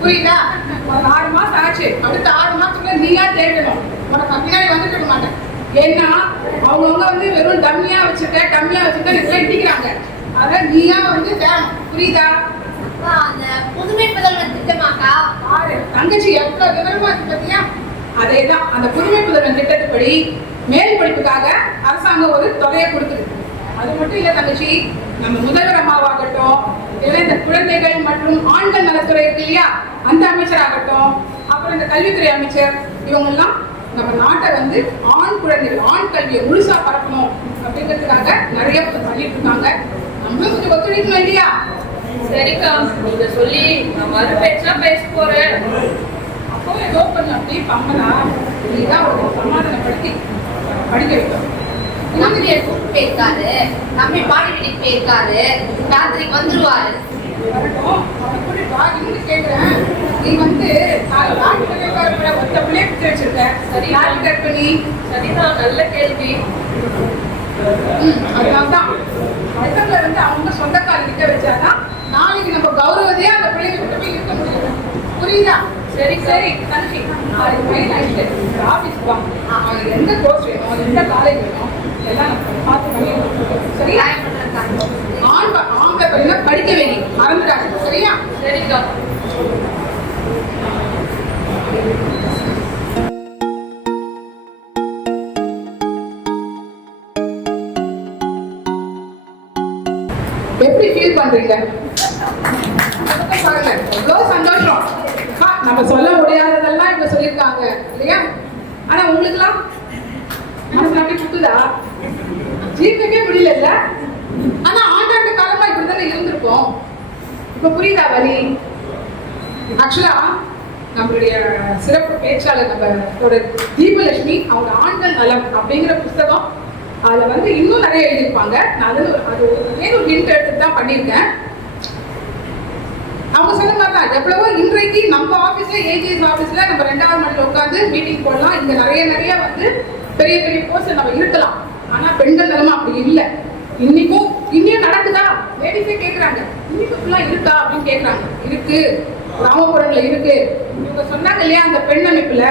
புரியுதா? ஒரு 6 மாசம் ஆச்சு, அடுத்த 6 மாசத்துக்குள்ள நீயா தேடணும். உனக்கு பின்னாடி வந்துட்டு இருக்க மாட்டேன். ஏன்னா அவங்கவுங்க வந்து வெறும் டம்மியா வச்சுட்டு இடிக்கிறாங்க. அத நீயா வந்து தேடணும், புரியுதா? அந்த புதுமை புதல்வன் திட்டமாக்கா பாரு தங்கச்சி எவ்வளவு விவரமா இருக்கு பாத்தியா? அதேதான், அந்த புதுமை புதல்வன் திட்டத்துப்படி மேல் படிப்புக்காக அரசாங்கம் ஒரு தொகையை கொடுக்குது. அது மட்டும் இல்ல தங்கச்சி, நம்ம முதல்வர் அம்மாவாகட்டும், இல்லை இந்த குழந்தைகள் மற்றும் ஆண்கள் நலத்துறை இருக்கு இல்லையா, அந்த அமைச்சராகட்டும், அப்புறம் இந்த கல்வித்துறை அமைச்சர், இவங்க எல்லாம் நம்ம நாட்டை வந்து ஆண் குழந்தைகள் ஆண் கல்வியை முழுசா பரப்பணும் அப்படிங்கிறதுக்காக நிறைய பண்ணிட்டு இருக்காங்க. நம்மளும் கொஞ்சம் ஒத்துழைக்கணும் இல்லையா? சரிக்கா, நீங்க சொல்லி நான் மறு பேச்சா பேச போறேன். அப்போ ஏதோ கொஞ்சம் அப்படியே பம்மலா நீதான் ஒரு சமாதானப்படுத்தி படிக்க வைக்கணும். நம்பியை கூப்பிட்டு போயிருக்காரு, நம்பி பாடி வீட்டுக்கு போயிருக்காரு, ராத்திரிக்கு வந்துருவாரு. வரட்டும், அவனை கூட்டிட்டு வா. இன்னும் கேட்கிறேன், நீ வந்து நாட்டு பிள்ளைக்கார ஒத்த பிள்ளைய பிடிச்சி வச்சிருக்க. சரி, நாட்டு கற்பனி. சரிதான், நல்ல கேள்வி. அதனால்தான் அடுத்தவங்களை வந்து அவங்க சொந்த கால் நிற்க வச்சாதான் நாளைக்கு நம்ம கௌரவத்தையே அந்த பிள்ளைங்க கிட்ட போய் இருக்க முடியும். புரியுதா? சரி சரி தங்கச்சி, நாளைக்கு மெயில் ஆகிட்டு ஆஃபீஸ்க்கு வா. அவன் எந்த கோர்ஸ் வேணும், எந்த காலேஜ் வேணும் எல்லாம் நம்ம பார்த்து பண்ணி கொடுத்துருக்கோம். சரியா? ஆம்பளை பையனை படிக்க வைங்க, மறந்துடாது. சரியா? சரிக்கா. எப்படி ஃபீல் பண்றீங்க? பாருங்க, எவ்வளவு சந்தோஷம். நம்ம சொல்ல முடியாததெல்லாம் இப்ப சொல்லியிருக்காங்க இல்லையா? ஆனா உங்களுக்குலாம் மனசுல அப்படி சுத்துதா? ஜீவிக்கவே முடியல. ஆனா ஆண்டாண்டு காலமா இப்படிதானே இருந்திருக்கோம். இப்ப புரியுதா வலி? ஆக்சுவலா நம்மளுடைய சிறப்பு பேச்சாளர் நம்மளோட தீபலட்சுமி அவங்க ஆண்கள் நலம் அப்படிங்கிற புஸ்தகம் அதுல வந்து இன்னும் நிறைய எழுதியிருப்பாங்க. நான் அது ஒரு ஹிண்ட் எடுத்து தான் பண்ணியிருக்கேன். அவங்க சொன்ன மாதிரி தான் எவ்வளவோ இன்றைக்கு நம்ம ஆஃபீஸ்ல ஏஜிஎஸ் ஆஃபீஸ்ல நம்ம 2வது மாடியில் உட்காந்து மீட்டிங் போடலாம். இங்க நிறைய வந்து பெரிய பெரிய போஸ்ட் நம்ம இருக்கலாம். ஆனா பெண்கள் நிலைமை அப்படி இல்லை. இன்னும் நடக்குதா? லேடிஸே கேட்குறாங்க, இன்னைக்கு ஃபுல்லா இருக்கா அப்படின்னு கேட்குறாங்க. இருக்கு, கிராமப்புறங்கள்ல இருக்கு. இவங்க சொன்னாங்க இல்லையா, அந்த பெண் அமைப்புல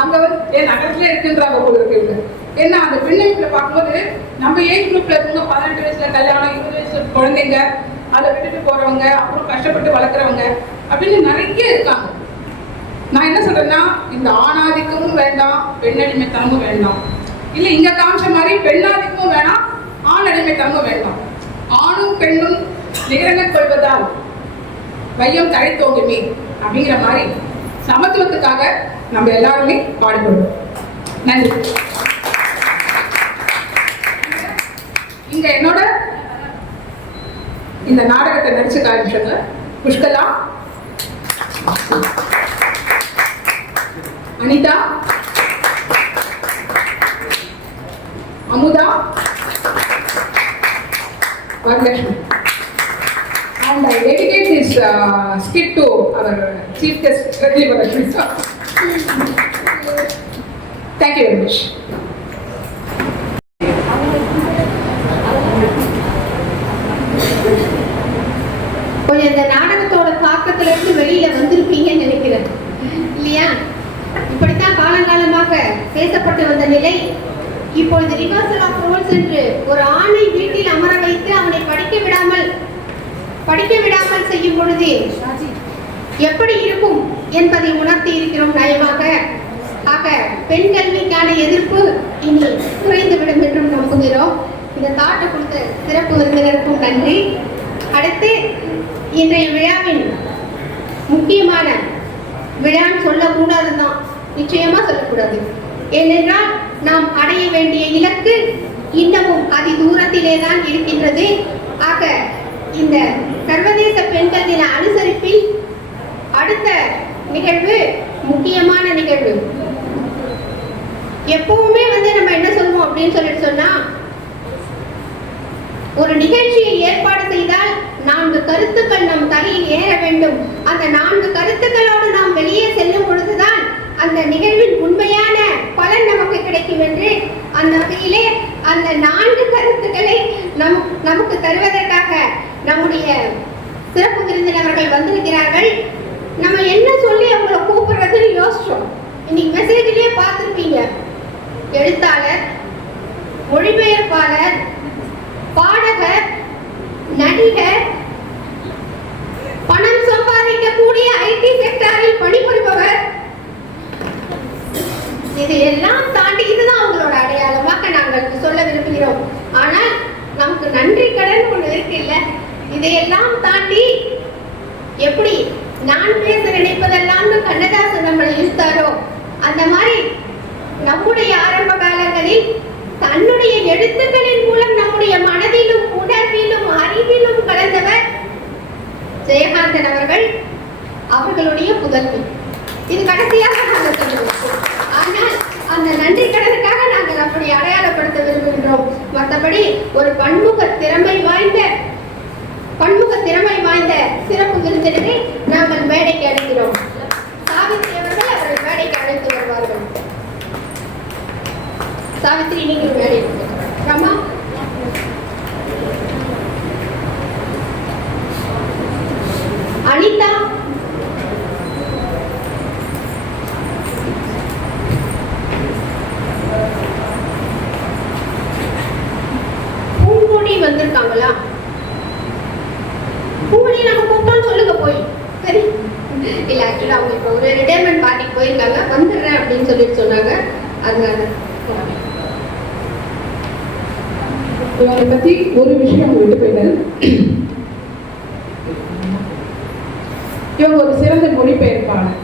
அங்க வந்து என் நகரத்துல இருக்குன்றாங்க போல இருக்கு. ஏன்னா அந்த பெண் அமைப்புல பார்க்கும்போது நம்ம ஏஜ் குரூப்ல இருக்கவங்க 18 வயசுல கல்யாணம், 20 வயசுல குழந்தைங்க, அதை விட்டுட்டு போறவங்க, அப்புறம் கஷ்டப்பட்டு வளர்க்குறவங்க அப்படின்னு நிறைய இருக்காங்க. நான் என்ன சொல்றேன்னா, இந்த ஆணாதிக்கமும் வேண்டாம், பெண்ணடிமைத்தனமும் வேண்டாம். இல்ல இங்க காமிச்ச மாதிரி பெண்ணாதிக்கமும் வேணாம், ஆண் அடிமைத்தனமும் வேண்டாம். ஆணும் பெண்ணும் நிகரங்க கொள்வதால் வையம் தழைத்தோங்குமே அப்படிங்கிற மாதிரி சமத்துவத்துக்காக நம்ம எல்லாருமே பாடுபடுவோம். நன்றி. இங்க என்னோட இந்த நாடகத்தை நடிச்சு காமிச்சவங்க Pushkala, Anitha, Amudha, Varalakshmi. And I dedicate this skit to our chief guest, Rajiv Varashmi. Thank you very much. கொஞ்சம் இந்த நாடகத்தோட தாக்கத்துல இருந்து வெளியில வந்திருப்பீங்கன்னு நினைக்கிறேன் இல்லையா? இப்படித்தான் காலங்காலமாக பேசப்பட்டு வந்த நிலை இப்பொழுது ரிவர்சல் ஆஃப் ரோல்ஸ் என்று ஒரு ஆணை வீட்டில் அமர வைத்து அவனை படிக்க விடாமல் படிக்க விடாமல் செய்யும் பொழுது எப்படி இருக்கும் என்பதை உணர்த்தி இருக்கிறோம் நயமாக. ஆக பெண் கல்விக்கான எதிர்ப்பு இனி குறைந்துவிடும் என்றும் நம்புகிறோம். இந்த தாட்டு கொடுத்த சிறப்பு விருந்தினருக்கும் நன்றி. அடுத்து இன்றைய விழாவின் முக்கியமான விழான்னு சொல்லக்கூடாதுதான், நிச்சயமா சொல்லக்கூடாது. ஏனென்றால் நாம் அடைய வேண்டிய இலக்கு இன்னமும் அதி தூரத்திலே தான் இருக்கின்றது. ஆக இந்த சர்வதேச பெண்கள் தின அனுசரிப்பில் அடுத்த நிகழ்வு முக்கியமான நிகழ்வு. எப்பவுமே நம்ம என்ன சொல்லுவோம் அப்படின்னு சொன்னா, ஒரு நிகழ்ச்சியை ஏற்பாடு செய்தால் 4 கருத்துக்கள் நம் தலையில் ஏற வேண்டும். அந்த 4 கருத்துக்களோடு நாம் வெளியே செல்லும் பொழுதுதான் அந்த நிகழ்வின் உண்மையான பலன் நமக்கு கிடைக்கும் என்று அந்த வகையிலே அந்த 4 கருத்துக்களை நமக்கு தருவதற்காக நம்முடைய சிறப்பு விருந்தினர்கள் வந்திருக்கிறார்கள். நம்ம என்ன சொல்லி அவங்கள கூப்பிடுறதுன்னு யோசிச்சோம். இன்னைக்கு மெசேஜிலே பார்த்துருப்பீங்க. எழுத்தாளர், மொழிபெயர்ப்பாளர், பாடகர், நடிகர், பணம் சம்பாதிக்கக்கூடிய ஐடி செக்டாரில் பணிபுரிபவர், இதையெல்லாம் தாண்டி இதுதான் அவங்களோட அடையாளமாக நாங்கள் சொல்ல விரும்புகிறோம். ஆனால் நமக்கு நன்றி கடன் ஒண்ணு இருக்கு இல்ல, இதையெல்லாம் தாண்டி எப்படி நான் பேச நினைப்பதெல்லாம் கண்ணதாசன் நம்மளை இழுத்தாரோ அந்த மாதிரி நம்முடைய ஆரம்ப காலங்களில் தன்னுடைய எழுத்துக்களின் மூலம் நம்முடைய மனதிலும் உணர்விலும் அறிவிலும் கலந்தவர் ஜெயகாந்தன் அவர்கள், அவர்களுடைய புதல்வி. இது கடைசியாக நாங்கள் சொல்லுவோம். ஆனால் அந்த நன்றி கடனுக்காக நாங்கள் அப்படி அடையாளப்படுத்த விரும்புகின்றோம். மற்றபடி ஒரு பன்முக திறமை வாய்ந்த சிறப்பு விருந்தினரை நாங்கள் மேடைக்கு அழைக்கிறோம். சாவித்ரி அவர்கள் அவர்கள் மேடைக்கு அழைத்து வருவார்கள். சாவித்ரி, நீங்கள் மேடைக்கு ரமா. அனிதா, பூங்கொடி வந்திருக்காங்களா? பூங்கொடி நம்ம கூப்பிட்டோம்னு சொல்லுங்க போய். சரி, இல்ல ஆக்சுவலா அவங்க இப்போ ஒரு ரிட்டையர்மெண்ட் பார்ட்டிக்கு போயிருக்காங்க, வந்துடுறேன் அப்படின்னு சொல்லிட்டு சொன்னாங்க. அதனால இவரை பத்தி ஒரு விஷயம் விட்டு போயிட்டேன். இவங்க ஒரு சிறந்த மொழிபெயர்ப்பாளர்.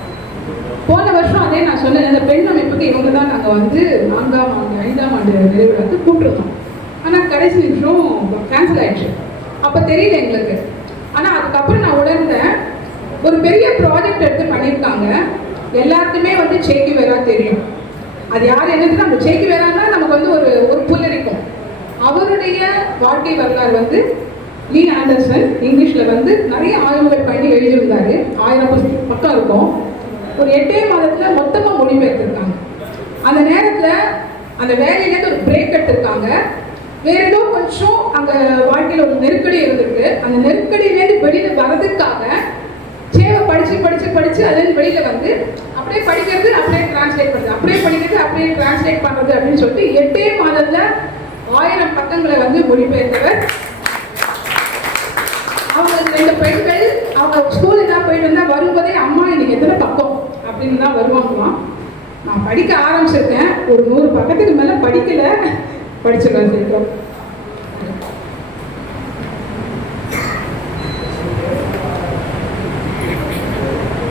போன வருஷம் அதே நான் சொன்னேன், அந்த பெண் அமைப்புக்கு இவங்க தான் நாங்கள் வந்து 4ஆம் ஆண்டு 5ஆம் ஆண்டு நிறைவுக்கு கூப்பிட்டுருந்தோம். ஆனால் கடைசி நிமிஷம் கேன்சல் ஆயிடுச்சு. அப்போ தெரியல எங்களுக்கு. ஆனால் அதுக்கப்புறம் நான் உணர்ந்தேன், ஒரு பெரிய ப்ராஜெக்ட் எடுத்து பண்ணியிருக்காங்க. எல்லாருக்குமே வந்து சேக்குவேரா தெரியும். அது யார் என்னதுன்னா, அந்த சேக்குவேரான்னா நமக்கு வந்து ஒரு புல்லரிக்கும். அவருடைய வாழ்க்கை வரலாறு வந்து லீ ஆண்டர்சன் இங்கிலீஷில் வந்து நிறைய ஆய்வுகள் பண்ணி எழுதியிருந்தாரு. 1000 பக்கம் இருக்கும். ஒரு 8 மாதத்தில் மொத்தமாக மொழிபெயர்த்திருக்காங்க. அந்த நேரத்தில் அந்த வேலையிலேருந்து ஒரு பிரேக் எடுத்திருக்காங்க. வேற ஏதோ கொஞ்சம் அங்கே வாழ்க்கையில் ஒரு நெருக்கடி இருந்திருக்கு. அந்த நெருக்கடியிலேருந்து வெளியில் வர்றதுக்காக சேவை படித்து அதுலேருந்து வெளியில் வந்து அப்படியே படிக்கிறது, அப்படியே டிரான்ஸ்லேட் பண்ணுறது, அப்படியே படிக்கிறது, அப்படியே டிரான்ஸ்லேட் பண்ணுறது அப்படின்னு சொல்லிட்டு 8 மாதத்தில் 1000 பக்கங்களை வந்து மொழிபெயர்த்தவர். அவங்க 2 பெண்கள் அவங்க ஸ்கூலுக்கு தான் போயிட்டு வந்தால் வரும்போதே அம்மா இன்னைக்கு எத்தனை பக்கம் அப்படின்னு தான் வருவாங்களாம். நான் படிக்க ஆரம்பிச்சிருக்கேன், ஒரு 100 பக்கத்துக்கு மேலே படிக்கலை, படிச்சிருக்கேன் சேர்க்கிறோம்.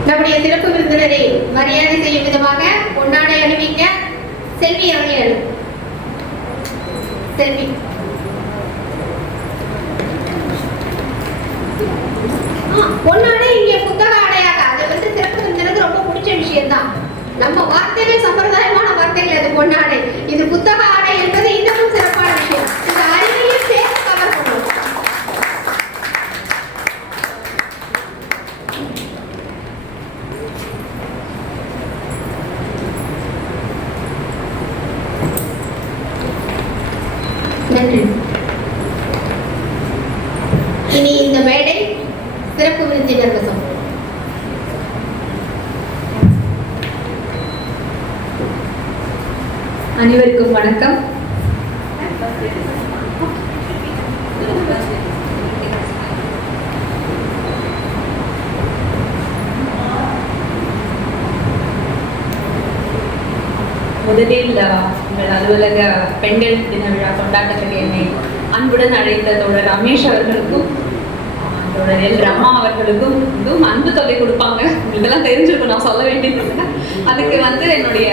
நம்முடைய சிறப்பு விருந்தினரை மரியாதை செய்யும் விதமாக பொன்னாடை அணிவிக்க செல்வி அவர்கள். செல்வி, பொன்னாடை இங்கே புத்தக ஆடையாக, அதை வந்து சிறப்பு விருந்தினருக்கு ரொம்ப பிடிச்ச விஷயம்தான். நம்ம வார்த்தைகள் சம்பிரதாயமான வார்த்தைகள், அது பொன்னாடை. இது புத்தக ஆடை என்பது இன்னமும் சிறப்பான விஷயம். இந்த அறிவையும் சேர்த்து கவர் பண்ணுவோம். நன்றி. இனி இந்த மேடை சிறப்பு விருந்தினர் வசம். அனைவருக்கும் வணக்கம். முதலில் உங்கள் அலுவலக பெண்கள் தின விழா கொண்டாட்டத்துக்கு என்னை அன்புடன் அழைத்த தோழர் ரமேஷ் அவர்களுக்கும் தோழர் எல் ரமா அவர்களுக்கும் இதுவும் அன்பு தொகை கொடுப்பாங்க. உங்களுக்கெல்லாம் தெரிஞ்சிருக்கும், நான் சொல்ல வேண்டியது. அதுக்கு வந்து என்னுடைய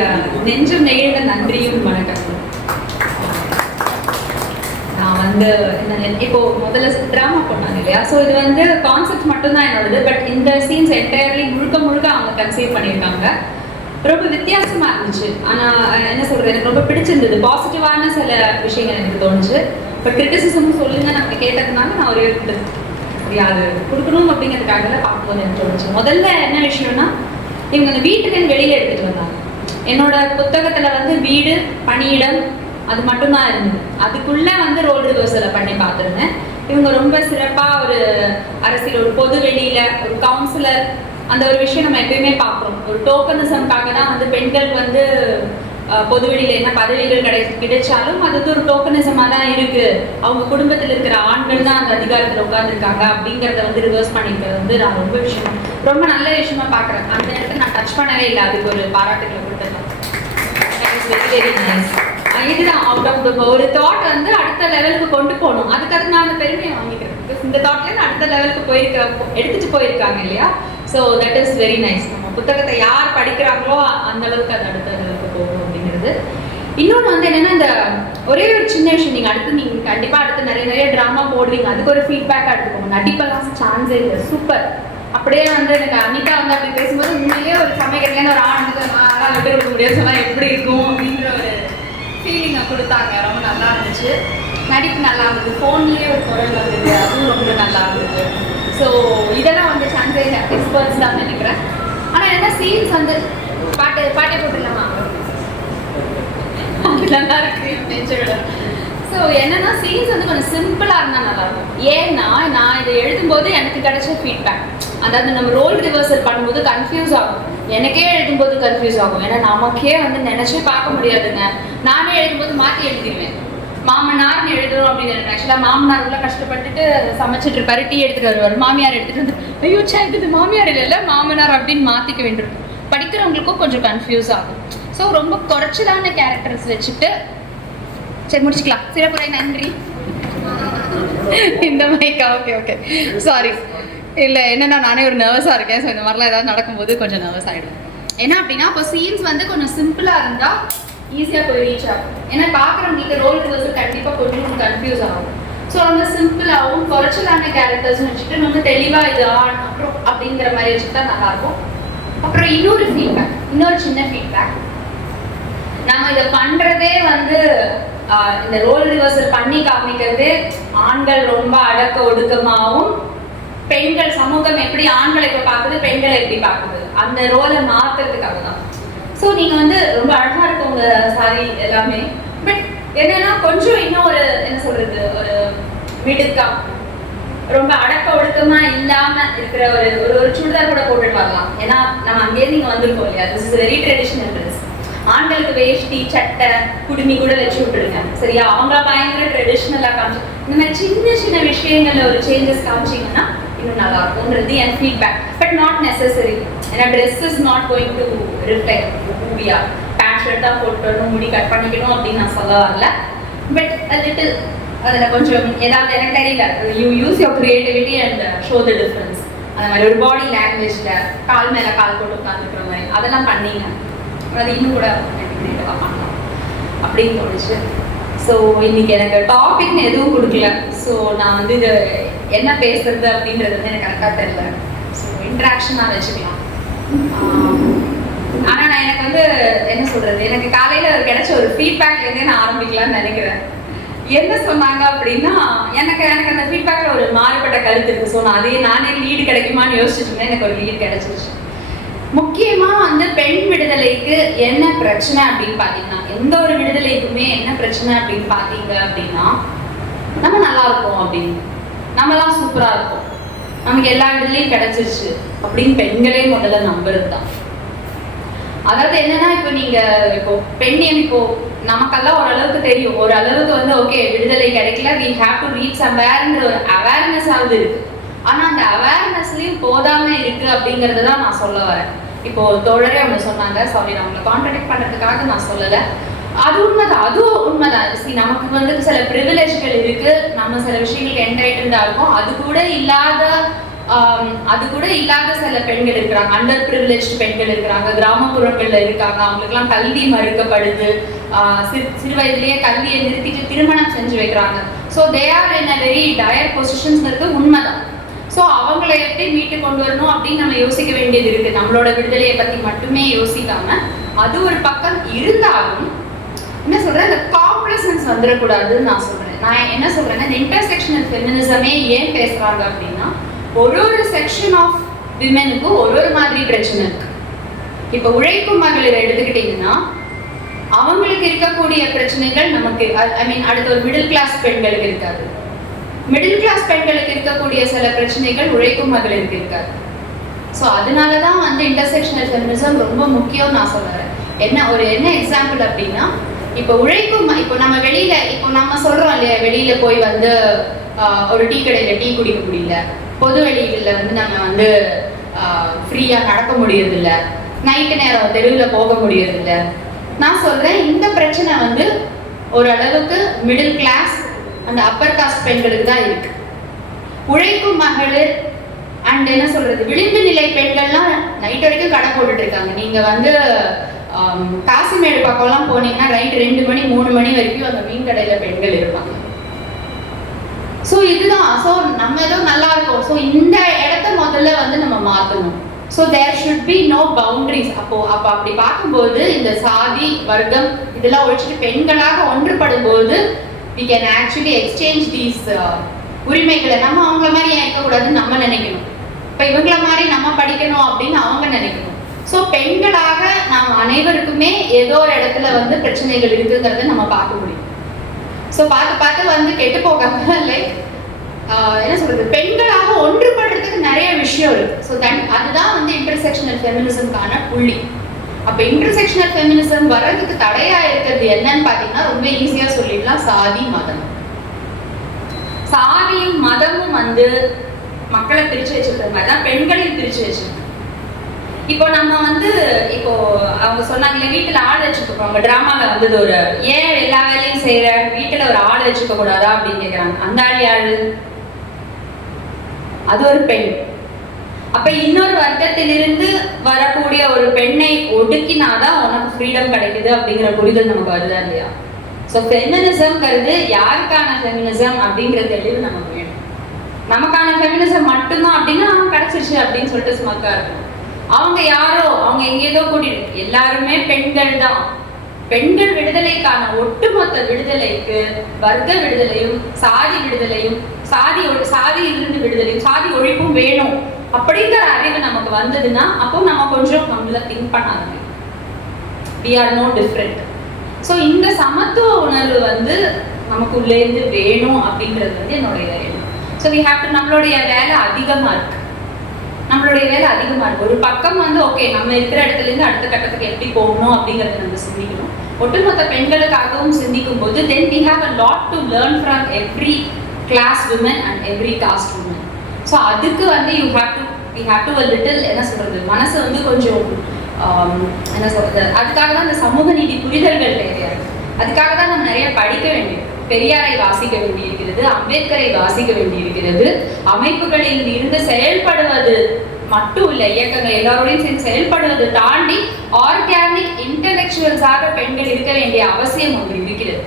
நெஞ்சம் நெகிழ்ந்த நன்றியும் வணக்கம். நான் வந்து இப்போ முதல்ல ட்ராமா பண்ணாங்க இல்லையா, ஸோ இது வந்து கான்செப்ட் மட்டும்தான் என்னோடது. பட் இந்த சீன்ஸ் என்டையர்லி முழுக்க அவங்க கன்சீவ் பண்ணியிருக்காங்க. ரொம்ப வித்தியாசமா இருந்துச்சு. ஆனால் என்ன சொல்றது, எனக்கு ரொம்ப பிடிச்சிருந்தது. பாசிட்டிவான சில விஷயங்கள் எனக்கு தோணுச்சு. பட் கிரிட்டிசிசமும் சொல்லுங்க நம்ம கேட்டதுனால நான் ஒரே அது கொடுக்கணும் அப்படிங்கிறதுக்காக பார்க்கும்போது எனக்கு தோணுச்சு. முதல்ல என்ன விஷயம்னா, இவங்க அந்த வீட்டுலேருந்து வெளியில எடுத்துட்டு வந்தாங்க. என்னோட புத்தகத்துல வந்து வீடு பணியிடம் அது மட்டும்தான் இருந்தது. அதுக்குள்ள வந்து ரோல் ரிவர்சலை பண்ணி பார்த்துருந்தேன். இவங்க ரொம்ப சிறப்பா ஒரு அரசியல், ஒரு பொது வெளியில ஒரு கவுன்சிலர், அந்த ஒரு விஷயம் நம்ம எப்பயுமே பார்க்குறோம். ஒரு டோக்கனிசம்காக தான் வந்து பெண்களுக்கு வந்து பொது வெளியில என்ன பதவிகள் கிடைச்சாலும் அது வந்து ஒரு டோக்கனிசமா தான் இருக்கு. அவங்க குடும்பத்தில் இருக்கிற ஆண்கள் தான் அந்த அதிகாரத்தில் உட்கார்ந்துருக்காங்க அப்படிங்கிறத வந்து ரிவர்ஸ் பண்ணிக்கிறது வந்து நான் ரொம்ப நல்ல விஷயமா பார்க்குறேன். அந்த இடத்துல நான் டச் பண்ணவே இல்லை. அதுக்கு ஒரு பாராட்டுகளை கொடுத்துருக்கேன். Very nice. இதுதான் அவுட் ஆஃப் ஒரு தாட் வந்து அடுத்த லெவலுக்கு கொண்டு போகணும். அதுக்காக நான் அந்த பெருமையை வாங்கிக்கிறேன். இந்த தாட்லேருந்து அடுத்த லெவலுக்கு எடுத்துட்டு போயிருக்காங்க இல்லையா. So that is very nice. நம்ம புத்தகத்தை யார் படிக்கிறாங்களோ அந்த அளவுக்கு அது அடுத்த லெவலுக்கு போகும் அப்படிங்கிறது. இன்னொன்று வந்து என்னன்னா, இந்த ஒரே ஒரு சின்ன விஷயம், நீங்கள் கண்டிப்பாக அடுத்து நிறைய ட்ராமா போடுவீங்க, அதுக்கு ஒரு ஃபீட்பேக்காக எடுத்துக்கோங்க. நடிப்பெல்லாம் சான்ஸே இல்லை, சூப்பர். அப்படியே வந்து எனக்கு அனிதா வந்து அப்படி பேசும்போது உண்மையிலேயே ஒரு சமைக்கிறதுலேருந்து ஒரு ஆணுக்கு நான் விட்டு கொடுக்க முடியாது சொன்னால் எப்படி இருக்கும் அப்படின்ற ஒரு ஃபீலிங்கை கொடுத்தாங்க. ரொம்ப நல்லா இருந்துச்சு. நடிப்பு நல்லா இருந்தது. ஃபோன்லேயே ஒரு குரல் வந்தது, அதுவும் ரொம்ப நல்லா இருந்தது. ஸோ இதெல்லாம் வந்து சான்ஸே எக்ஸ்பர்ட்ஸ் தான் நினைக்கிறேன். ஆனால் என்ன சீன்ஸ் வந்து பாட்டே போட்டுடலாமா, நல்லா இருக்கு நெஞ்சோட. ஸோ என்னன்னா சீன்ஸ் வந்து கொஞ்சம் சிம்பிளாக இருந்தால் நல்லாயிருக்கும். ஏன்னா நான் இதை எழுதும்போது எனக்கு கிடைச்ச ஃபீட்பேக், அதாவது நம்ம ரோல் ரிவர்சல் பண்ணும்போது கன்ஃபியூஸ் ஆகும். எனக்கே எழுதும்போது கன்ஃபியூஸ் ஆகும். ஏன்னா நமக்கே வந்து நினைச்சே பார்க்க முடியாதுங்க. நானே எழுதும்போது மாற்றி எழுதிடுவேன். மாமனார்னு எழுதுறோம் அப்படின்னு ஆக்சுவலாக மாமனார் உள்ள கஷ்டப்பட்டுட்டு சமைச்சிட்டு இருப்பாரு, டீ எடுத்துட்டு வருவார். மாமியார் எடுத்துட்டு வந்து ஐயோ இது மாமியார் இல்லை மாமனார் அப்படின்னு மாற்றிக்க வேண்டியிருக்கும். படிக்கிறவங்களுக்கும் கொஞ்சம் கன்ஃபியூஸ் ஆகும். ஸோ ரொம்ப குறைச்சலான கேரக்டர்ஸ் வச்சுட்டு சரி முடிச்சுக்கலாம். சிறப்புரை நன்றி. இந்த மைக்கா ஓகே சாரி. இல்லை என்னன்னா நானே ஒரு நர்வஸாக இருக்கேன். ஸோ இந்த மாதிரிலாம் ஏதாவது நடக்கும்போது கொஞ்சம் நர்வஸ் ஆகிடும். என்ன அப்படின்னா இப்போ சீன்ஸ் வந்து கொஞ்சம் சிம்பிளாக இருந்தால் ஈஸியாக போய் ரீச் ஆகும். ஏன்னா பார்க்குறவங்களுக்கு ரோல் ரிவர்சல் கண்டிப்பாக கொஞ்சம் கன்ஃபியூஸ் ஆகும். ஸோ ரொம்ப சிம்பிளாகவும் குறைச்சலான கேரக்டர்ஸ்னு வச்சுட்டு ரொம்ப தெளிவாக இது அப்புறம் அப்படிங்கிற மாதிரி வச்சுட்டா நல்லாயிருக்கும். அப்புறம் இன்னொரு சின்ன ஃபீட்பேக், நம்ம இதை பண்ணுறதே வந்து இந்த ரோல் ரிவர்சல் பண்ணி காமிக்கிறது ஆண்கள் ரொம்ப அடக்க ஒடுக்கமாகவும், பெண்கள் சமூகம் எப்படி ஆண்களை இப்போ பார்க்குது பெண்களை எப்படி பார்க்குது அந்த ரோலை மாற்றுறதுக்காக தான். ஸோ நீங்கள் வந்து ரொம்ப அழகாக இருக்கவங்க சாரி எல்லாமே. பட் என்னன்னா கொஞ்சம் இன்னும் ஒரு என்ன சொல்றது, ஒரு மிடுக்கா ரொம்ப அடக்க ஒடுக்கமா இல்லாம இருக்கிற ஒரு சுடிதார் கூட போட்டுட்டு வரலாம். ஏன்னா நம்ம அங்கேயே நீங்க வந்திருக்கோம் இல்லையா. This is very traditional dress. ஆண்களுக்கு வேஷ்டி சட்டை குடுமி கூட வச்சு விட்டுருங்க சரியா. அவங்க பயங்கர ட்ரெடிஷ்னலா காமிச்சு இந்த மாதிரி சின்ன விஷயங்கள்ல ஒரு சேஞ்சஸ் காமிச்சிங்கன்னா இன்னும் நல்லா இருக்கும்ன்றது என் ஃபீட்பேக். But not necessary. ஏன்னா dress is not going to reflect மூவியா. பேண்ட் ஷர்ட்டா போட்டுணும் முடி கட் பண்ணிக்கணும் அப்படின்னு நான் சொல்ல வரல. பட் லிட்டில் அதில் கொஞ்சம் ஏதாவது எனக்கு தெரியல, you use your creativity and show the difference. அந்த மாதிரி ஒரு பாடி லாங்குவேஜில் கால் மேலே கால் போட்டு உட்காந்துருக்கிற மாதிரி அதெல்லாம் பண்ணீங்க. அது இன்னும் கூட கிரியேட்டிவாக பண்ணலாம் அப்படின்னு தோணுச்சு. ஸோ இன்னைக்கு எனக்கு டாபிக்னு எதுவும் கொடுக்கல. ஸோ நான் வந்து இது என்ன பேசுறது அப்படின்றது வந்து எனக்கு கரெக்டாக தெரியல. ஸோ இன்ட்ராக்ஷனாக வச்சுக்கலாம். ஆனால் நான் எனக்கு வந்து என்ன சொல்றது, எனக்கு காலையில் கிடைச்ச ஒரு ஃபீட்பேக்லேருந்தே நான் ஆரம்பிக்கலாம்னு நினைக்கிறேன். என்ன சொன்னாங்க அப்படின்னா, எனக்கு அந்த ஃபீட்பேக்ல ஒரு மாறுபட்ட கருத்து இருக்கு. ஸோ நான் நானே லீடு கிடைக்குமான்னு யோசிச்சுட்டு இருந்தேன். எனக்கு ஒரு லீடு கிடைச்சிருச்சு. முக்கியமா வந்து பெண் விடுதலைக்கு என்ன பிரச்சனை அப்படின்னு பாத்தீங்கன்னா, எந்த ஒரு விடுதலைக்குமே என்ன பிரச்சனை அப்படின்னு பாத்தீங்க அப்படின்னா, நம்ம நல்லா இருக்கோம் அப்படின்னு, நம்மலாம் சூப்பரா இருக்கும், நமக்கு எல்லா விடுதலையும் கிடைச்சிருச்சு அப்படின்னு பெண்களே முதல்ல நம்புறது தான். அதாவது என்னன்னா, இப்போ பெண்ணியம் இப்போ நமக்கெல்லாம் ஓரளவுக்கு தெரியும், ஓரளவுக்கு வந்து ஓகே விடுதலை கிடைக்கல, we have to reach somewhereன்ற ஒரு அவேர்னஸ் ஆகுது இருக்கு. ஆனா அந்த அவேர்னஸ்லயும் போதாம இருக்கு அப்படிங்கறத தான் நான் சொல்ல வரேன். இப்போ தோழரே அவங்க சொன்னாங்க, சாரி நான் உங்களை கான்ட்ராடிக்ட் பண்றதுக்காக நான் சொல்லலை, அது உண்மைதான், அதுவும் உண்மைதான். நமக்கு வந்து சில ப்ரிவிலேஜ்கள் இருக்கு, நம்ம சில விஷயங்களுக்கு என்டைட்டில்டா இருக்கும். அது கூட இல்லாத சில பெண்கள் இருக்கிறாங்க, அண்டர் ப்ரிவிலேஜ் பெண்கள் இருக்கிறாங்க, கிராமப்புறங்கள்ல இருக்காங்க, அவங்களுக்குலாம் கல்வி மறுக்கப்படுது, சிறு வயதிலேயே கல்வியை நிறுத்திட்டு திருமணம் செஞ்சு வைக்கிறாங்க. So they are in a very dire பொசிஷன்ஸ்ங்கிறது உண்மைதான். ஸோ அவங்களை எப்படி மீட்டு கொண்டு வரணும் அப்படின்னு நம்ம யோசிக்க வேண்டியது இருக்கு. நம்மளோட விடுதலையை பத்தி மட்டுமே யோசிக்காம, அது ஒரு பக்கம் இருந்தாலும் என்ன சொல்றேன், இந்த காம்ப்ளசன்ஸ் வந்துடக்கூடாதுன்னு நான் சொல்றேன். நான் என்ன சொல்றேன்னா, இந்த இன்டர்செக்ஷனல் ஃபெமினிசமே ஏன் பேசுறாங்க அப்படின்னா, ஒரு செக்ஷன் ஆஃப் விமெனுக்கும் ஒரு மாதிரி பிரச்சனை இருக்கு. இப்ப உழைக்கும் மகளிர் எடுத்துக்கிட்டீங்கன்னா, அவங்களுக்கு இருக்கக்கூடிய பிரச்சனைகள் நமக்கு அடுத்த ஒரு மிடில் கிளாஸ் பெண்களுக்கு இருக்காது. மிடில் கிளாஸ் பெண்களுக்கு இருக்கக்கூடிய சில பிரச்சனைகள் உழைக்கும் மகளிருக்கு இருக்காது. ஸோ அதனாலதான் வந்து இன்டர்செக்ஷனல் ஃபெமினிசம் ரொம்ப முக்கியம் நான் சொல்றேன். என்ன எக்ஸாம்பிள் அப்படின்னா, இப்போ இப்போ நம்ம வெளியில, இப்போ நம்ம சொல்றோம் இல்லையா, வெளியில போய் வந்து ஒரு டீ கடையில டீ குடிக்க முடியல, பொது வெளிகளில் வந்து நம்ம வந்து ஃப்ரீயா நடக்க முடியறதில்ல, நைட்டு நேரம் தெருவில் போக முடியறதில்ல. நான் சொல்றேன், இந்த பிரச்சனை வந்து ஓரளவுக்கு மிடில் கிளாஸ் அந்த அப்பர் காஸ்ட் பெண்களுக்கு தான் இருக்கு. உழைக்கும் மகளிர் அண்ட் என்ன சொல்றது, விளிம்பு நிலை பெண்கள்லாம் நைட் வரைக்கும் கடை போட்டுட்டு இருக்காங்க. நீங்க வந்து காசிமேடு பக்கம்லாம் போனீங்கன்னா நைட் 2 மணி 3 மணி வரைக்கும் அந்த மீன் கடையில பெண்கள் இருப்பாங்க. ஸோ இதுதான். ஸோ நம்ம ஏதோ நல்லா இருக்கும். ஸோ இந்த இடத்த முதல்ல வந்து நம்ம மாற்றணும். So there should be no boundaries. அப்போ அப்படி பார்க்கும்போது இந்த சாதி வர்க்கம் இதெல்லாம் ஒழிச்சிட்டு பெண்களாக ஒன்றுபடும் போது we can actually exchange these உரிமைகளை. நம்ம அவங்கள மாதிரி ஏன் இருக்கக்கூடாதுன்னு நம்ம நினைக்கணும். இப்போ இவங்கள மாதிரி நம்ம படிக்கணும் அப்படின்னு அவங்க நினைக்கணும். ஸோ பெண்களாக நாம் அனைவருக்குமே ஏதோ ஒரு இடத்துல வந்து பிரச்சனைகள் இருக்குங்கிறத நம்ம பார்க்க முடியும். ஸோ பார்த்து வந்து கெட்டு போகாம லைக் என்ன சொல்றது, பெண்களாக ஒன்றுபடுறதுக்கு நிறைய விஷயம் இருக்கு. ஸோ அதுதான் வந்து இன்டர்செக்ஷனல் ஃபெமினிசம்கான புள்ளி. அப்போ இன்டர்செக்ஷனல் ஃபெமினிசம் வர்றதுக்கு தடையா இருக்கிறது என்னன்னு பார்த்தீங்கன்னா, ரொம்ப ஈஸியா சொல்லிடலாம், சாதி மதம். சாதியும் மதமும் வந்து மக்களை பிரிச்சு வச்சிருக்கிற மாதிரி தான் பெண்களையும் பிரிச்சு வச்சிருக்கு. இப்போ நம்ம வந்து இப்போ அவங்க சொன்னாங்களே, வீட்டுல ஆள் வச்சுக்கோங்க, டிராமால வந்தது ஒரு ஏன் எல்லா வேலையும் செய்யற, வீட்டுல ஒரு ஆள் வச்சுக்க கூடாதா அப்படின்னு கேக்குறாங்க. அந்த ஆள் யாரு? அது ஒரு பெண். அப்ப இன்னொரு வர்க்கத்திலிருந்து வரக்கூடிய ஒரு பெண்ணை ஒடுக்கினாதான் உனக்கு ஃப்ரீடம் கிடைக்குது அப்படிங்கிற புரிதல் நமக்கு வருதா இல்லையா? ஸோ ஃபெமினிசம்ங்கிறது யாருக்கான ஃபெமினிசம் அப்படிங்கிற தெளிவு நமக்கு வேணும். நமக்கான ஃபெமினிசம் மட்டும்தான் அப்படின்னா கிடைச்சிருச்சு அப்படின்னு சொல்லிட்டு ஸ்மக்கா இருக்கும். அவங்க யாரோ, அவங்க எங்கேதோ கூட்டிட்டு, எல்லாருமே பெண்கள் தான். பெண்கள் விடுதலைக்கான ஒட்டுமொத்த விடுதலைக்கு வர்க்க விடுதலையும் சாதி விடுதலையும் சாதியிலிருந்து விடுதலையும் சாதி ஒழிப்பும் வேணும் அப்படிங்கிற அறிவு நமக்கு வந்ததுன்னா அப்போ நம்ம கொஞ்சம் நம்மள திங்க் பண்ண ஆரம்பிக்கும். we are no different. So இந்த சமத்துவ உணர்வு வந்து நமக்குள்ளேருந்து வேணும் அப்படிங்கிறது வந்து என்னுடைய எண்ணம். ஸோ we have to, நம்மளுடைய வேலை அதிகமா இருக்கு. ஒரு பக்கம் வந்து ஓகே, நம்ம இருக்கிற இடத்துல இருந்து அடுத்த கட்டத்துக்கு எப்படி போகணும் அப்படிங்கறத நம்ம சிந்திக்கணும். ஒட்டுமொத்த பெண்களுக்காகவும் சிந்திக்கும் போது then we have a lot to learn from every class women and every caste women. So அதுக்கு வந்து we have to a little என்ன சொல்றது, மனசு வந்து கொஞ்சம் என்ன சொல்றது, அதுக்காக தான் இந்த சமூக நீதி புரிதல்கள் தேவையா இருக்கு. அதுக்காக தான் நம்ம நிறைய படிக்க வேண்டியது. பெரியாரை வாசிக்க வேண்டியிருக்கிறது, அம்பேத்கரை வாசிக்க வேண்டியிருக்கிறது. அமைப்புகளில் இருந்து செயல்படுவது மட்டும் இல்லை, இயக்கங்கள் எல்லாரோடையும் சேர்ந்து செயல்படுவதை தாண்டி ஆர்கானிக் இன்டெலெக்சுவல்ஸாக பெண்கள் இருக்க வேண்டிய அவசியம் ஒன்று இருக்கிறது.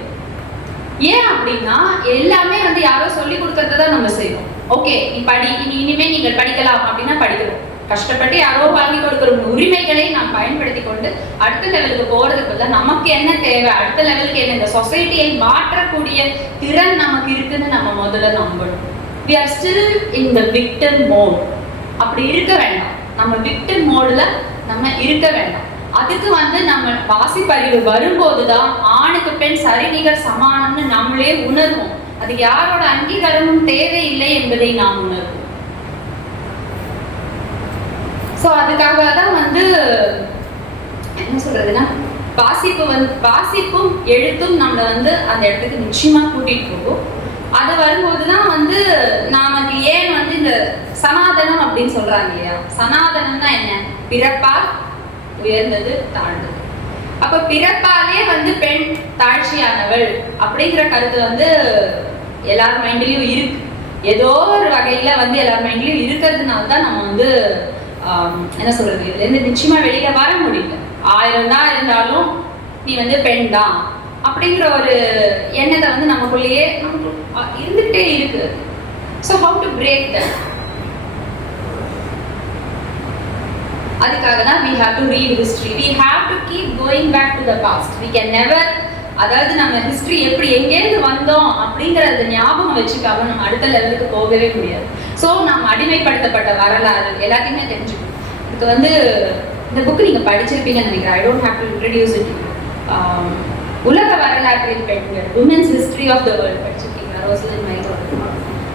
ஏன் அப்படின்னா எல்லாமே வந்து யாரோ சொல்லி கொடுக்கறதான் நம்ம செய்வோம். ஓகே, நீ படி, இனிமே நீங்கள் படிக்கலாம் அப்படின்னா படிக்கிறோம். கஷ்டப்பட்டு யாரோ வாங்கி கொடுக்குற உரிமைகளை நாம் பயன்படுத்தி கொண்டு அடுத்த லெவலுக்கு போறதுக்கு பதிலாக நமக்கு என்ன தேவை, அடுத்த லெவலுக்கு என்ன, இந்த சொசைட்டியை மாற்றக்கூடிய திறன் நமக்கு இருக்குன்னு நம்ம முதல்ல நம்பணும். we are still in the victim mode. அப்படி இருக்க வேண்டாம். நம்ம விக்டிம் மோடுல நம்ம இருக்க வேண்டாம். அதுக்கு வந்து நம்ம வாசிப்பறிவு வரும்போதுதான் ஆணுக்கு பெண் சரிநிகர் சமானம்னு நம்மளே உணர்வோம். அதுக்கு யாரோட அங்கீகாரமும் தேவையில்லை என்பதை நாம் உணர்வோம். ஸோ அதுக்காக தான் வந்து என்ன சொல்றதுன்னா, வாசிப்பும் எழுத்தும் நம்மளை வந்து அந்த இடத்துக்கு நிச்சயமா கூட்டிட்டு போகும். அது வரும்போதுதான் வந்து நமக்கு ஏன் வந்து இந்த சனாதனம் அப்படின்னு சொல்றாங்க இல்லையா? சனாதனம்னா என்ன? பிறப்பால் உயர்ந்தது தாழ்ந்தது. அப்ப பிறப்பாலே வந்து பெண் தாழ்ச்சியானவள் அப்படிங்கிற கருத்து வந்து எல்லார் மைண்ட்லயும் இருக்கு. ஏதோ ஒரு வகையில வந்து எல்லார் மைண்ட்லயும் இருக்கிறதுனால தான் நம்ம வந்து என்ன சொல்றது, இதுல இருந்து நிச்சயமா வெளியில வர முடியல. 1000 தான் இருந்தாலும் நீ வந்து பெண் தான் அப்படிங்கிற ஒரு எண்ணத்தை வந்து நமக்குள்ளேயே இருந்துகிட்டே இருக்கு. So how to break that? அதுக்காக தான் we have to read history. We have to keep going back to the past. We can never, அதாவது நம்ம ஹிஸ்டரி எப்படி எங்கேருந்து வந்தோம் அப்படிங்கறத ஞாபகம் வச்சுக்காம நம்ம அடுத்த லெவலுக்கு போகவே முடியாது. ஸோ நம்ம அடிமைப்படுத்தப்பட்ட வரலாறு எல்லாத்தையுமே தெரிஞ்சுக்கணும். இதுக்கு வந்து இந்த புக்கு நீங்க படிச்சிருப்பீங்கன்னு நினைக்கிறேன். I don't have to introduce it. உலக வரலாற்றில் பெண்கள், women's history of the world படிச்சிருக்கீங்களா? ரோசலின் மைரோட.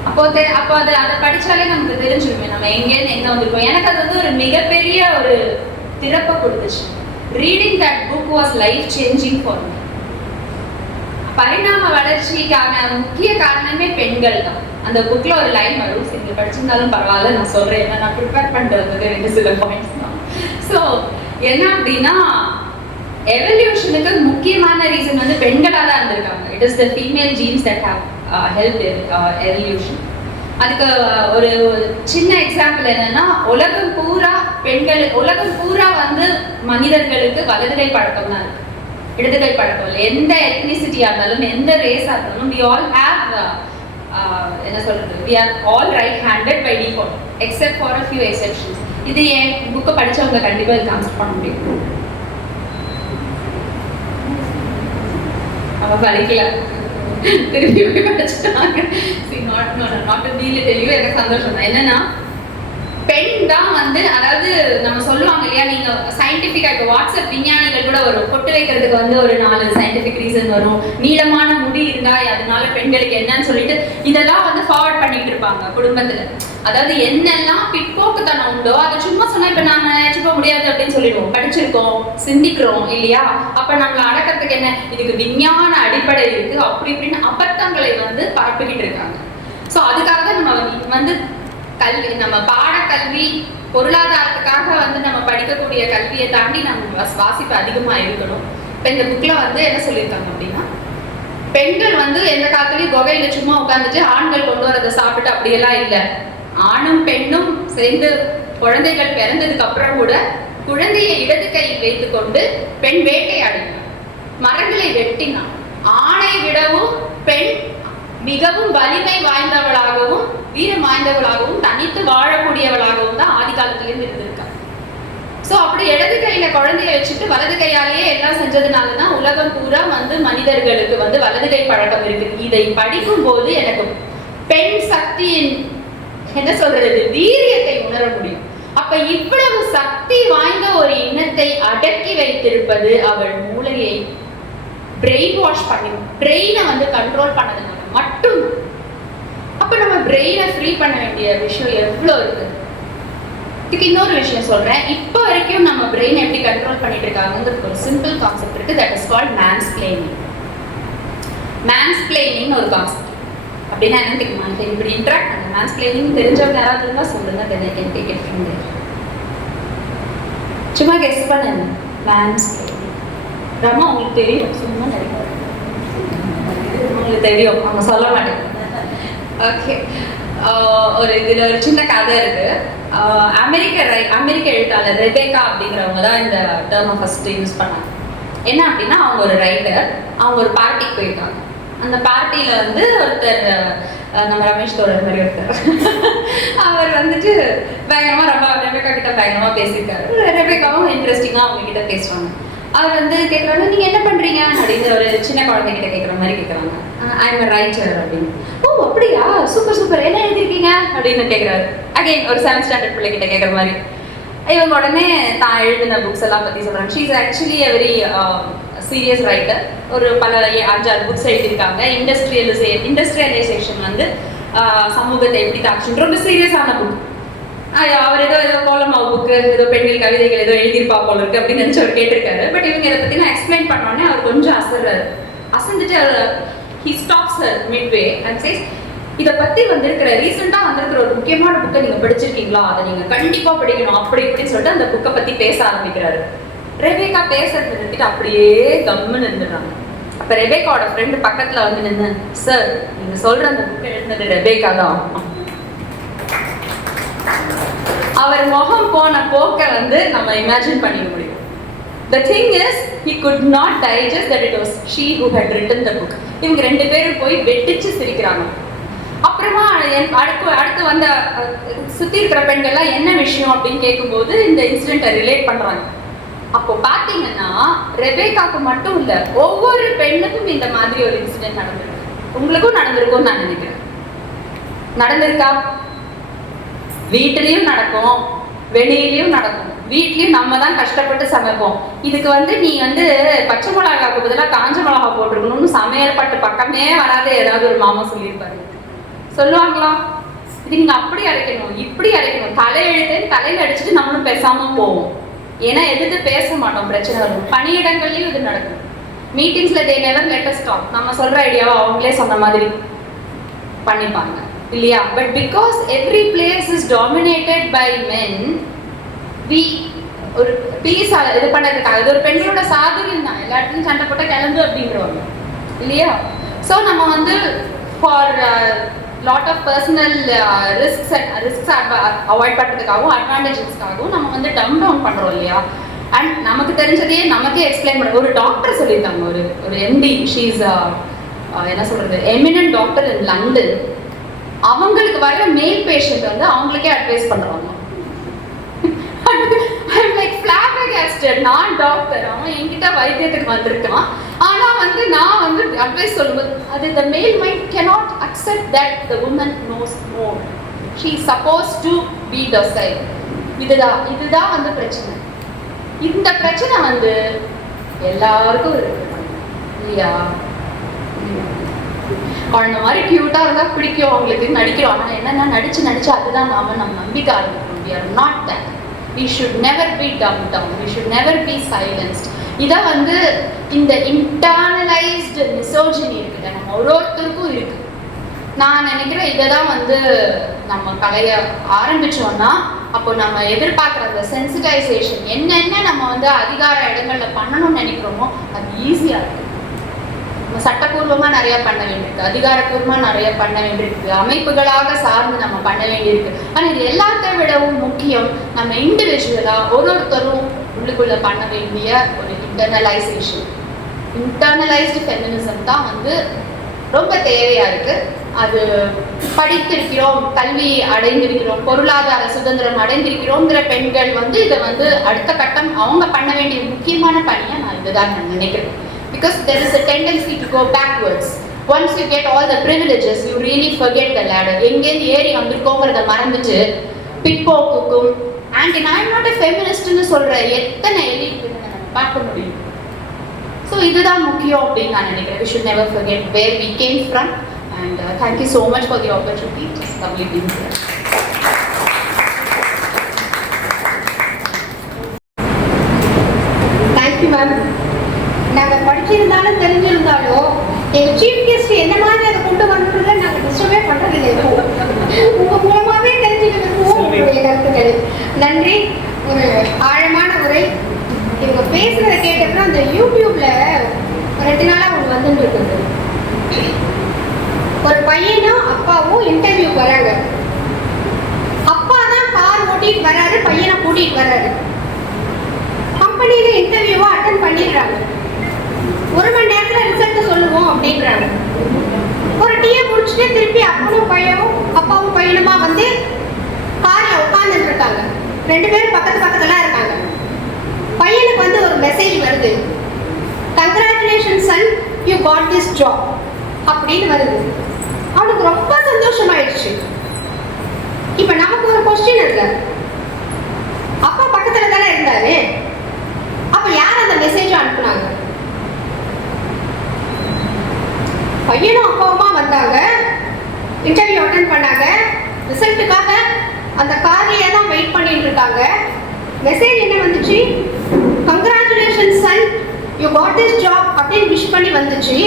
அப்போ அதை படிச்சாலே நமக்கு தெரிஞ்சிருமே நம்ம எங்கேருந்து எங்க வந்திருக்கோம். எனக்கு அது வந்து ஒரு மிகப்பெரிய ஒரு திறப்பை கொடுத்துச்சு. Reading that book was life changing for me. பரிணாம வளர்ச்சிக்கான முக்கிய காரணமே பெண்கள் தான். அந்த புக்ல ஒரு லைன் வரும், நீங்க படிச்சிருந்தாலும் பரவாயில்ல, நான் சொல்றேன், நான் ப்ரிப்பேர் பண்றது எனக்கு சில பாயிண்ட்ஸ் தான். ஸோ என்ன அப்படின்னா, எவல்யூஷனுக்கு முக்கியமான ரீசன் வந்து பெண்களாக தான் இருந்திருக்காங்க. It is the female jeans that have help evolution. அதுக்கு ஒரு சின்ன எக்ஸாம்பிள் என்னன்னா, உலகம் பூரா வந்து மனிதர்களுக்கு வலதுகை பழக்கம் தான் இருக்கு, இடதுகை பழக்கம் இல்லை. எந்த எத்னிசிட்டியா இருந்தாலும் எந்த ரேஸா இருந்தாலும் we all have என்ன சொல்றது, we are all right handed by default except for a few exceptions. இது என் புக்கை படிச்சவங்க கண்டிப்பா இது கான்செப்ட் பண்ண முடியும். அவ படிக்கல, திருப்பி போய் படிச்சுட்டாங்க. Not to deal it. எனக்கு சந்தோஷம் தான். என்னன்னா, பெண் தான் வந்து, அதாவது நம்ம சொல்லுவாங்க இல்லையா, நீங்க சயின்டிபிக்கா இப்போ வாட்ஸ்அப் விஞ்ஞானிகள் கூட வரும், பொட்டு வைக்கிறதுக்கு வந்து ஒரு 4 சயின்டிபிக் ரீசன் வரும். நீளமான முடி இருந்தா அதனால பெண்களுக்கு என்னன்னு சொல்லிட்டு இதெல்லாம் வந்து ஃபார்வர்ட் பண்ணிட்டு இருப்பாங்க குடும்பத்துல. அதாவது என்னெல்லாம் பிற்போக்குத்தனம் உண்டோ அதை சும்மா சொன்னா இப்ப நாம நினைச்சுக்க முடியாது அப்படின்னு சொல்லிடுவோம். படிச்சிருக்கோம், சிந்திக்கிறோம் இல்லையா? அப்ப நம்மள அடக்கிறதுக்கு என்ன, இதுக்கு விஞ்ஞான அடிப்படை இருக்கு அப்படி இப்படின்னு அபத்தங்களை வந்து பரப்பிக்கிட்டு இருக்காங்க. ஸோ அதுக்காக தான் நம்ம வந்து கல்வி, நம்ம பாடக்கல்வி, பொருளாதாரத்துக்காக வந்து நம்ம படிக்கக்கூடிய கல்வியை தாண்டி நம்ம வாசிப்பு அதிகமா இருக்கணும். இப்ப இந்த புக்ல வந்து என்ன சொல்லியிருக்காங்க அப்படின்னா, பெண்கள் வந்து எந்த காலத்துலயும் குகையில சும்மா உட்காந்துட்டு ஆண்கள் கொண்டு வரதை சாப்பிட்டு அப்படியெல்லாம் இல்லை. ஆணும் பெண்ணும் சேர்ந்து குழந்தைகள் பிறந்ததுக்கு அப்புறம் கூட குழந்தையை இடது கையில் வைத்துக் கொண்டு பெண் வேட்டையாடினார், மரங்களை வெட்டினார். ஆணை விடவும் பெண் மிகவும் வலிமை வாய்ந்தவளாகவும் வீரம் வாய்ந்தவளாகவும் தனித்து வாழக்கூடியவளாகவும் தான் ஆதி காலத்திலேருந்து இருந்திருக்காங்க. ஸோ அப்படி இடது கையில குழந்தைய வச்சுட்டு வலது கையாலேயே எல்லாம் செஞ்சதுனாலதான் உலகம் பூரா வந்து மனிதர்களுக்கு வந்து வலது கை பழக்கம் இருக்கு. இதை படிக்கும் போது எனக்கு பெண் சக்தியின் என்ன சொல்றது, வீரியத்தை உணர முடியும். அப்ப இவ்வளவு சக்தி வாய்ந்த ஒரு இனத்தை அடக்கி வைத்திருப்பது அவள் மூளையை பிரெயின் வாஷ் பண்ணி, பிரெயினை வந்து கண்ட்ரோல் பண்ணதுனால மட்டும். அப்ப நம்ம பிரெயினை ஃப்ரீ பண்ண வேண்டிய விஷயம் எவ்வளவு இருக்கு. இதுக்கு இன்னொரு விஷயம் சொல்றேன். இப்போ வரைக்கும் நம்ம பிரெயின் எப்படி கண்ட்ரோல் பண்ணிட்டு இருக்காங்கிறது ஒரு சிம்பிள் கான்செப்ட் இருக்கு. That is called mansplaining. Mansplaining ஒரு கான்செப்ட். அப்படின்னா என்ன தெரியுமா, இப்படி இன்ட்ராக்ட் பண்ண மேன்ஸ்பிளைனிங் தெரிஞ்சவங்க யாராவது இருந்தா சொல்லுங்க. சும்மா கெஸ் பண்ணுங்க. மேன்ஸ்பிளைனிங் ரமா உங்களுக்கு தெரியும், சும்மா நிறைய உங்களுக்கு தெரியும், அவங்க சொல்ல மாட்டேங்க. ஓகே, ஒரு இதுல ஒரு சின்ன கதை இருக்கு. அமெரிக்க எழுத்தாளர் ரெபேக்கா அப்படிங்கிறவங்க தான் இந்த டேர்மை ஃபர்ஸ்ட் யூஸ் பண்ணாங்க. என்ன அப்படின்னா, அவங்க ஒரு ரைட்டர், அவங்க ஒரு பார்ட்டிக்கு போயிருக்காங்க. அந்த பார்ட்டியில வந்து ஒருத்தர், நம்ம ரமேஷ் தோழர் மாதிரி ஒருத்தர், அவர் வந்துட்டு பயங்கரமா ரெபேக்கா கிட்ட பயங்கரமா பேசியிருக்காரு. ரெபேக்காவும் இன்ட்ரெஸ்டிங்கா அவங்க கிட்ட பேசுவாங்க. அவர் வந்து கேட்குறாங்க, நீங்க என்ன பண்றீங்க அப்படின்னு ஒரு சின்ன குழந்தைகிட்ட கேட்குற மாதிரி கேட்குறாங்க. ஐ எம் ரைட்டர் அப்படின்னு. ஓ அப்படியா, சூப்பர் சூப்பர், என்ன எழுதிருக்கீங்க அப்படின்னு கேட்குறாரு. அகைன் ஒரு 7th ஸ்டாண்டர்ட் பிள்ளைகிட்ட கேட்குற மாதிரி. இவங்க உடனே தான் எழுதின புக்ஸ் எல்லாம் பத்தி சொல்றாங்க. She is actually a very serious writer. ஒரு பல 5-6 புக்ஸ் எழுதியிருக்காங்க. இண்டஸ்ட்ரியலைசேஷன் வந்து சமூகத்தை எப்படி தாக்குச்சுன்ற ரொம்ப சீரியஸான புக். அவர் ஏதோ கோலமாவு புக்கு, ஏதோ பெண்கள் கவிதைகள் ஏதோ எழுதியிருப்பா போல இருக்கு அப்படின்னு நினைச்சு அவர் கேட்டிருக்காரு. பட் இவங்க இதை பத்தி நான் எக்ஸ்பிளைன் பண்ணோன்னே அவர் கொஞ்சம் அசந்துட்டு he stops her midway and says, இதை பத்தி வந்திருக்கிற ரீசெண்டா வந்திருக்கிற ஒரு முக்கியமான புக்கை நீங்க படிச்சிருக்கீங்களா, அதை நீங்க கண்டிப்பா படிக்கணும் அப்படி இப்படின்னு சொல்லிட்டு அந்த புக்கை பத்தி பேச ஆரம்பிக்கிறாரு. ரெபேக்கா பேசுறது நிறுத்திட்டு அப்படியே கம்முன்னு இருந்துடுறாங்க. அப்ப ரெபேக்காவோட ஃப்ரெண்டு பக்கத்துல வந்து நின்று, சார் நீங்க சொல்ற அந்த புக் எழுந்தது ரெபேக்கா தான். அவர் முகம் போன போக்க வந்து நம்ம இமேஜின் பண்ணிக்க முடியும். The thing is, he could not digest that it was she who had written the book. இவங்க ரெண்டு பேரும் போய் வெட்டிச்சு சிரிக்கிறாங்க. அப்புறமா அடுத்து வந்த சுத்தி இருக்கிற பெண்கள்லாம் என்ன விஷயம் அப்படின்னு கேட்கும்போது இந்த இன்சிடென்ட்டை ரிலேட் பண்றாங்க. அப்போ பாத்தீங்கன்னா ரெபேக்காக்கு மட்டும் இல்ல, ஒவ்வொரு பெண்ணுக்கும் இந்த மாதிரி ஒரு இன்சிடென்ட் நடந்திருக்கு. உங்களுக்கும் நடந்திருக்கும்னு நான் நினைக்கிறேன். நடந்திருக்கா? வீட்டிலையும் நடக்கும், வெளியிலயும் நடக்கும். வீட்லயும் நம்ம தான் கஷ்டப்பட்டு சமைப்போம். இதுக்கு வந்து நீ வந்து பச்சை மிளகாக்கு பதிலாக காஞ்ச மிளகா போட்டிருக்கணும்னு சமையல் பட்டு பக்கமே வராத ஏதாவது ஒரு மாமா சொல்லியிருப்பாரு. சொல்லுவாங்களா? இது நீங்க அப்படி அரைக்கணும், இப்படி அரைக்கணும், தலையெழுத்து தலையில அடிச்சுட்டு நம்மளும் பேசாம போவோம். ஏன்னா எதிர்த்து பேச மாட்டோம், பிரச்சனை வரும். பணியிடங்கள்லயும் இது நடக்கும். மீட்டிங்ஸ்ல they never let us talk. நம்ம சொல்ற ஐடியாவை அவங்களே சொன்ன மாதிரி பண்ணிப்பாங்க இல்லையா? But because every place is dominated by men, ஒரு பீஸ் இது பண்ணதுக்காக இது ஒரு பெண்ணோட சாதுரியம் தான். எல்லா இடத்துலையும் சண்டை போட்ட கிளம்பு அப்படின்றவாங்க இல்லையா? ஸோ நம்ம வந்து for lot of personal risks avoid பண்ணுறதுக்காகவும் அட்வான்டேஜஸ்க்காகவும் நம்ம வந்து டம் டவுன் பண்ணுறோம் இல்லையா? அண்ட் நமக்கு தெரிஞ்சதையே நமக்கே எக்ஸ்பிளைன் பண்ண ஒரு டாக்டர் சொல்லியிருக்காங்க, ஒரு எம்டி, ஷீஸ் என்ன சொல்றது, எமினன்ட் டாக்டர் இன் லண்டன். அவங்களுக்கு வர்ற மேல் பேஷண்ட் வந்து அவங்களுக்கே அட்வைஸ் பண்ணுறாங்க. I'm like flabbergasted. நான் டாக்டர், அவன் என்கிட்ட வைத்தியத்துக்கு வந்திருக்கான். ஆனா வந்து நான் வந்து அட்வைஸ் சொல்லும்போது அது the male mind cannot accept that the woman knows more. She is supposed to be docile. இதுதான் வந்து பிரச்சனை. இந்த பிரச்சனை வந்து எல்லாருக்கும் இருக்கு இல்லையா? குழந்தை மாதிரி கியூட்டா இருந்தா பிடிக்கும் அவங்களுக்கு, நடிக்கிறோம். ஆனா என்னன்னா நடிச்சு அதுதான் நம்ம நம்பிக்கை ஆரம்பிக்கிறோம். We are not that. We should never be dumbed down. We should never be silenced. இதை வந்து இந்த இன்டர்னலைஸ்டு மிசோஜினி இருக்குல்ல, நம்ம ஒருத்தருக்கும் இருக்கு. நான் நினைக்கிறேன் இதை தான் வந்து நம்ம கலைய ஆரம்பிச்சோம்னா அப்போ நம்ம எதிர்பார்க்குற அந்த சென்சிட்டைசேஷன் என்னென்ன நம்ம வந்து அதிகார இடங்கள்ல பண்ணணும்னு நினைக்கிறோமோ அது ஈஸியா இருக்கு. நம்ம சட்டப்பூர்வமா நிறைய பண்ண வேண்டியிருக்கு, அதிகாரப்பூர்வமா நிறைய பண்ண வேண்டியிருக்கு, அமைப்புகளாக சார்ந்து நம்ம பண்ண வேண்டியிருக்கு. ஆனா இது எல்லாத்தை விடவும் முக்கியம் நம்ம இண்டிவிஜுவலா ஒருத்தரும் உள்ளுக்குள்ள பண்ண வேண்டிய ஒரு இன்டர்னலைஸ்டு ஃபெமினிசம் தான் வந்து ரொம்ப தேவையா இருக்கு. அது படித்திருக்கிறோம், கல்வி அடைந்திருக்கிறோம், பொருளாதார சுதந்திரம் அடைந்திருக்கிறோங்கிற பெண்கள் வந்து இதை வந்து அடுத்த கட்டம் அவங்க பண்ண வேண்டிய முக்கியமான பணியை நான் இதுதான் நான் நினைக்கிறேன். Because there is a tendency to go backwards. Once you get all the privileges, you really forget the ladder. எங்கேருந்து ஏறி வந்திருக்கோங்கிறத மறந்துட்டு பிற்போக்குக்கும் and I'm not a feministன்னு சொல்ற எத்தனை எலிட் நம்ம பார்க்க முடியும். ஸோ இதுதான் முக்கியம் அப்படின்னு நான் நினைக்கிறேன். We should never forget where we came from and thank you so much for the opportunity. It's lovely being here. Thank you ma'am. நாங்கள் படிச்சிருந்தாலும் தெரிஞ்சிருந்தாலும் எங்கள் சீஃப் கெஸ்ட் என்ன மாதிரி அதை கொண்டு வந்துறதை நாங்கள் டிஸ்டர்பே பண்ணுறதில்லை. உங்கள் மூலமாகவே தெரிஞ்சுக்கிறதுக்கும் உங்களுடைய கருத்துக்கள் நன்றி. ஒரு ஆழமான உரை. இவங்க பேசுகிறத கேட்டப்பறம் அந்த யூடியூப்ல 2 நாளாக ஒன்று வந்துட்டு இருக்குது. ஒரு பையனும் அப்பாவும் இன்டர்வியூ வராங்க. அப்பா தான் கார் ஓட்டிட்டு வராரு, பையனை கூட்டிட்டு வராரு. கம்பெனியில இன்டர்வியூவை அட்டன் பண்ணிடுறாங்க. 1 மணி நேரத்தில் ரிசல்ட் சொல்லுவோம் அப்படின்றாங்க. ஒரு டீயை குடிச்சிட்டு திருப்பி அப்பாவும் பையனுமா வந்து காரில் உட்காந்துட்டு இருக்காங்க. 2 பேரும் பக்கத்துல இருக்காங்க. பையனுக்கு வந்து ஒரு மெசேஜ் வருது, congratulation son, you got this job அப்படின்னு வருது. அவனுக்கு ரொம்ப சந்தோஷமாயிடுச்சு. இப்போ நமக்கு ஒரு கொஸ்டின் இருக்கு, அப்பா பக்கத்துல தானே இருந்தாரு, அப்ப யார் அந்த மெசேஜ் அனுப்புனாங்க? பையனும் அப்பாவுமா வந்தாங்க, இன்டர்வியூ அட்டன் பண்ணாங்க, ரிசல்ட்டுக்காக அந்த கார்லயே தான் வெயிட் பண்ணிட்டு இருக்காங்க. மெசேஜ் என்ன வந்துச்சு? Congratulation son, you got this job அப்படின்னு விஷ் பண்ணி வந்துச்சு.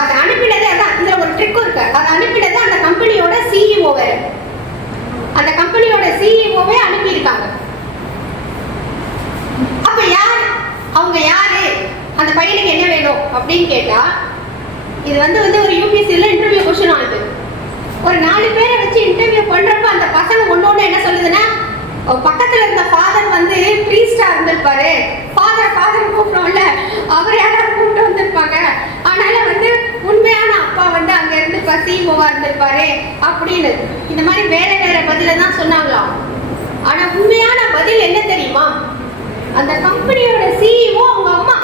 அதை அனுப்பினது அதான், இதுல ஒரு ட்ரிக் இருக்கு. அதை அனுப்பினது அந்த கம்பெனியோட சிஇஓ வேற. அந்த கம்பெனியோட சிஇஓவே அனுப்பியிருக்காங்க. அவங்க யாரு, அந்த பையனுக்கு என்ன வேணும் அப்படின்னு கேட்டா, இது வந்து ஒரு யூபிஎஸ்சியில் இன்டர்வியூ கொஸ்டின் ஆகுது. ஒரு 4 பேரை வச்சு இன்டர்வியூ பண்றப்ப அந்த பசங்க ஒன்னொன்னு என்ன சொல்லுதுன்னா, பக்கத்துல இருந்த ஃபாதர் வந்து ப்ரீஸ்டா இருந்திருப்பாரு, ஃபாதர் கூப்பிட்டோம்ல அவர் யாராவது கூப்பிட்டு வந்திருப்பாங்க, அதனால வந்து உண்மையான அப்பா வந்து அங்க இருந்து சிஇஓவா இருந்திருப்பாரு அப்படின்னு இந்த மாதிரி வேற வேற பதில தான் சொன்னாங்களாம். ஆனா உண்மையான பதில் என்ன தெரியுமா, அந்த கம்பெனியோட சிஇஓ அவங்க அம்மா.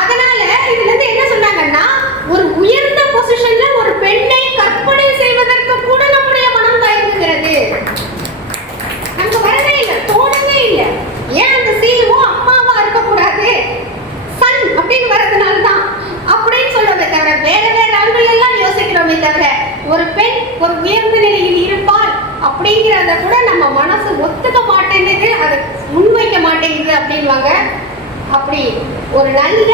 அதனால இதுல இருந்து என்ன சொன்னாங்கன்னா, ஒரு உயர்ந்த பொசிஷன்ல ஒரு பெண்ணை கற்பனை செய்வதற்கு கூட நம்முடைய மனம் தயங்குகிறது. நமக்கு வரவே இல்லை, தோணவே இல்லை. ஏன் அந்த சிஇஓ அம்மாவா இருக்கக்கூடாது, சன் அப்படின்னு வரதுனால தான் அப்படின்னு சொல்லவே தவிர வேற வேற ஆண்கள் எல்லாம் யோசிக்கிறோமே தவிர ஒரு பெண் ஒரு உயர்ந்த நிலையில் இருப்பாள் அப்படிங்கிறத கூட நம்ம மனசு ஒத்துக்க மாட்டேங்குது, அதை முன்வைக்க மாட்டேங்குது அப்படின்வாங்க. அப்படி ஒரு நல்ல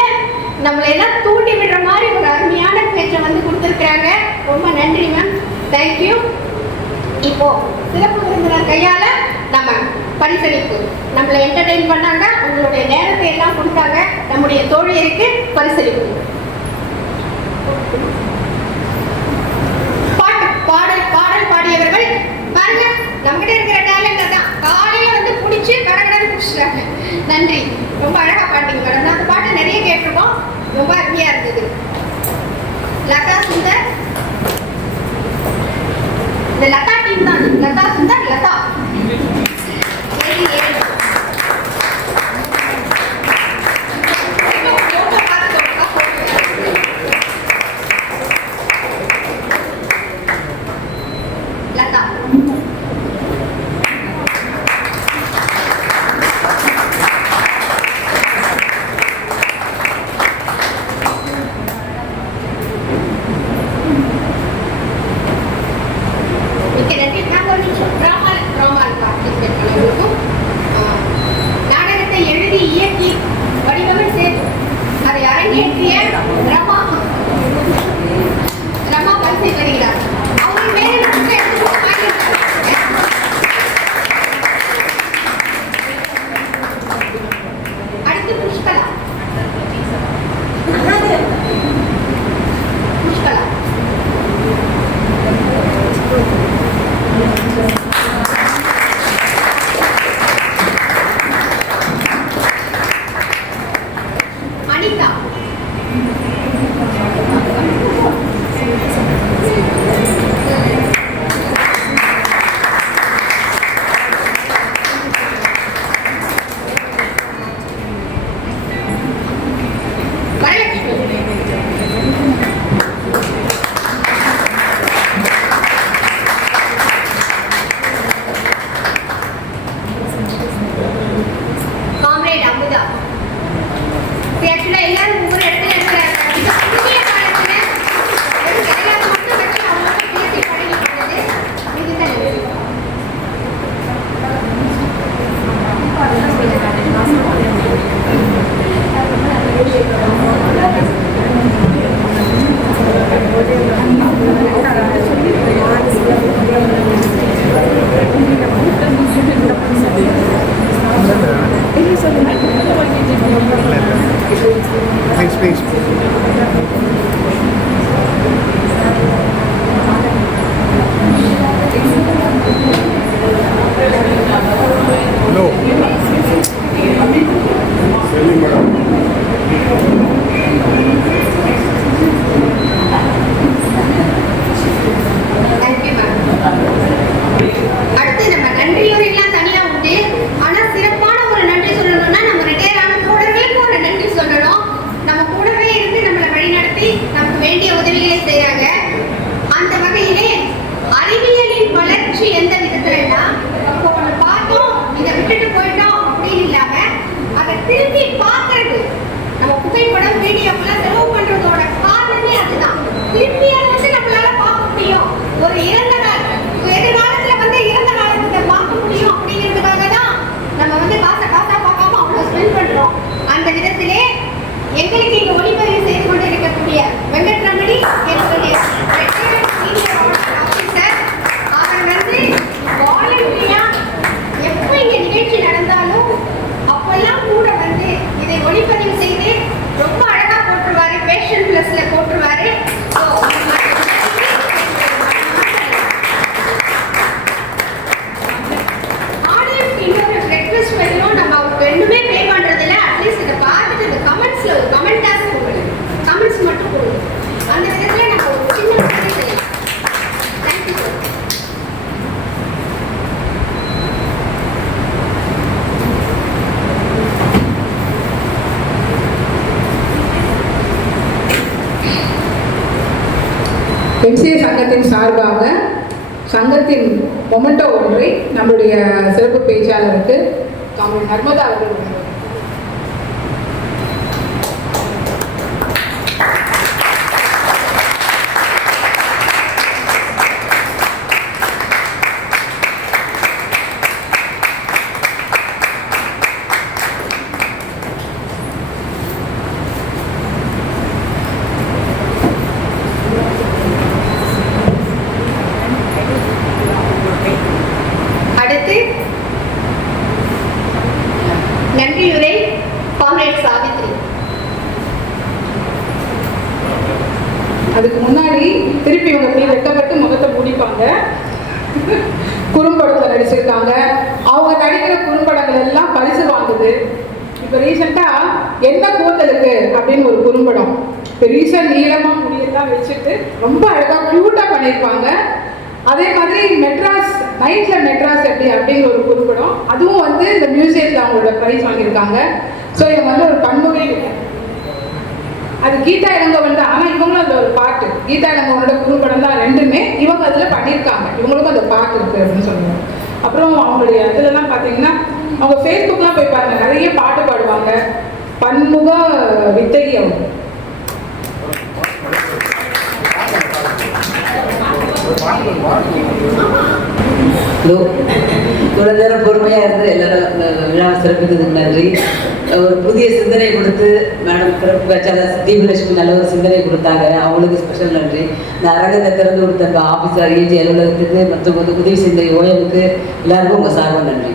நம்மளை எல்லாம் தூண்டி விடுற மாதிரி ஒரு அருமையான பேச்சை வந்து கொடுத்துருக்குறாங்க. ரொம்ப நன்றி மேம், தேங்க்யூ. இப்போ சிறப்பு விருந்தினர் கையால நம்ம பரிசளிப்பு நம்மளை என்டர்டெயின் பண்ணாங்க, உங்களுடைய நேரத்தை எல்லாம் கொடுத்தாங்க. நம்முடைய தோழியருக்கு பரிசளிப்பு. பாடல் பாடியவர்கள் பாருங்க, நம்மகிட்ட இருக்கிற டேலண்ட் தான். காலையில வந்து பிடிச்சி கடகடன்னு பிடிச்சிட்டாங்க. நன்றி, ரொம்ப அழகா பாட்டீங்க மேடம். நான் அந்த பாட்டை நிறைய கேட்டிருக்கோம், ரொம்ப அருமையா இருந்தது. லதா சுந்தர், இந்த லதா டீம் தான். லதா சுந்தர், லதா ஒளிப்பதிவு செய்து ரொம்ப அழகா போட்டுருவாரு, பேஷன் பிளஸ்ல போட்டுருவாரு. ஆடியன்ஸ்க்கு இன்னொரு ரெக்வெஸ்ட் பண்ணணும், நம்ம அவருக்கு ரெண்டுமே பே பண்றது இல்ல, அட்லீஸ்ட் இதை பார்த்துட்டு இந்த கமெண்ட்ஸ்ல ஒரு கமெண்டாஸ் போடுங்க, கமெண்ட்ஸ் மட்டும் போடுங்க. அந்த விதத்துல நம்ம ஒரு சின்ன உதவி செய்யலாம். Thank you sir. எம்சிஏ சங்கத்தின் சார்பாக சங்கத்தின் மொமெண்டோ ஒன்றை நம்முடைய சிறப்பு பேச்சாளருக்கு காமெடி நர்மதா அவர்கள் வழங்குவார். அடுத்து நன்றியுரை காம்ரேட் சாவித்ரி. அதுக்கு முன்னாடி திருப்பி இவங்க அப்படியே வெட்டப்பட்டு முகத்தை மூடிப்பாங்க. குறும்படத்தில் நடிச்சிருக்காங்க. அவங்க நடிக்கிற குறும்படங்கள் எல்லாம் பரிசு வாங்குது. இப்போ ரீசெண்டாக என்ன கூந்தலுக்கு அப்படின்னு ஒரு குறும்படம், பெரிய நீளமாக முடியெல்லாம் வச்சுட்டு ரொம்ப அழகாக க்யூட்டாக பண்ணியிருப்பாங்க. அதே மாதிரி மெட்ராஸ் நைட்டில் மெட்ராஸ் எப்படி அப்படிங்கிற ஒரு குறும்படம், அதுவும் வந்து இந்த மியூசியத்தில் அவங்களோட ப்ரைஸ் வாங்கியிருக்காங்க. ஸோ இவங்க வந்து ஒரு பன்முகை, அது கீதா இளங்கோவன் தான். ஆனால் இவங்களும் அதில் ஒரு பாட்டு, கீதா இளங்கோவனோட குறும்படம் தான் ரெண்டுமே, இவங்க அதில் பண்ணியிருக்காங்க. இவங்களுக்கும் அந்த பாட்டு இருக்குது அப்படின்னு சொல்லுவாங்க. அப்புறம் அவங்களுடைய இதுலலாம் பார்த்தீங்கன்னா அவங்க ஃபேஸ்புக்லாம் போய் பாருங்க, நிறைய பாட்டு பாடுவாங்க. பன்முக வித்தகி அவங்க. இவ்வளோ நேரம் பொறுமையாக இருந்து எல்லாரும் விழாவை சிறப்பித்ததுக்கு நன்றி. ஒரு புதிய சிந்தனை கொடுத்து மேடம் சிறப்பு பேச்சாளர் தீபலட்சுமி நல்ல ஒரு சிந்தனை கொடுத்தாங்க, அவங்களுக்கு ஸ்பெஷல் நன்றி. இந்த அரங்கத்தை திறந்து கொடுத்த ஆஃபீஸர் ஏஜி அலுவலகத்துக்கு மற்றும் உதவி செய்த ஓஎமுக்கு எல்லாருக்கும் உங்கள் சார்பாக நன்றி.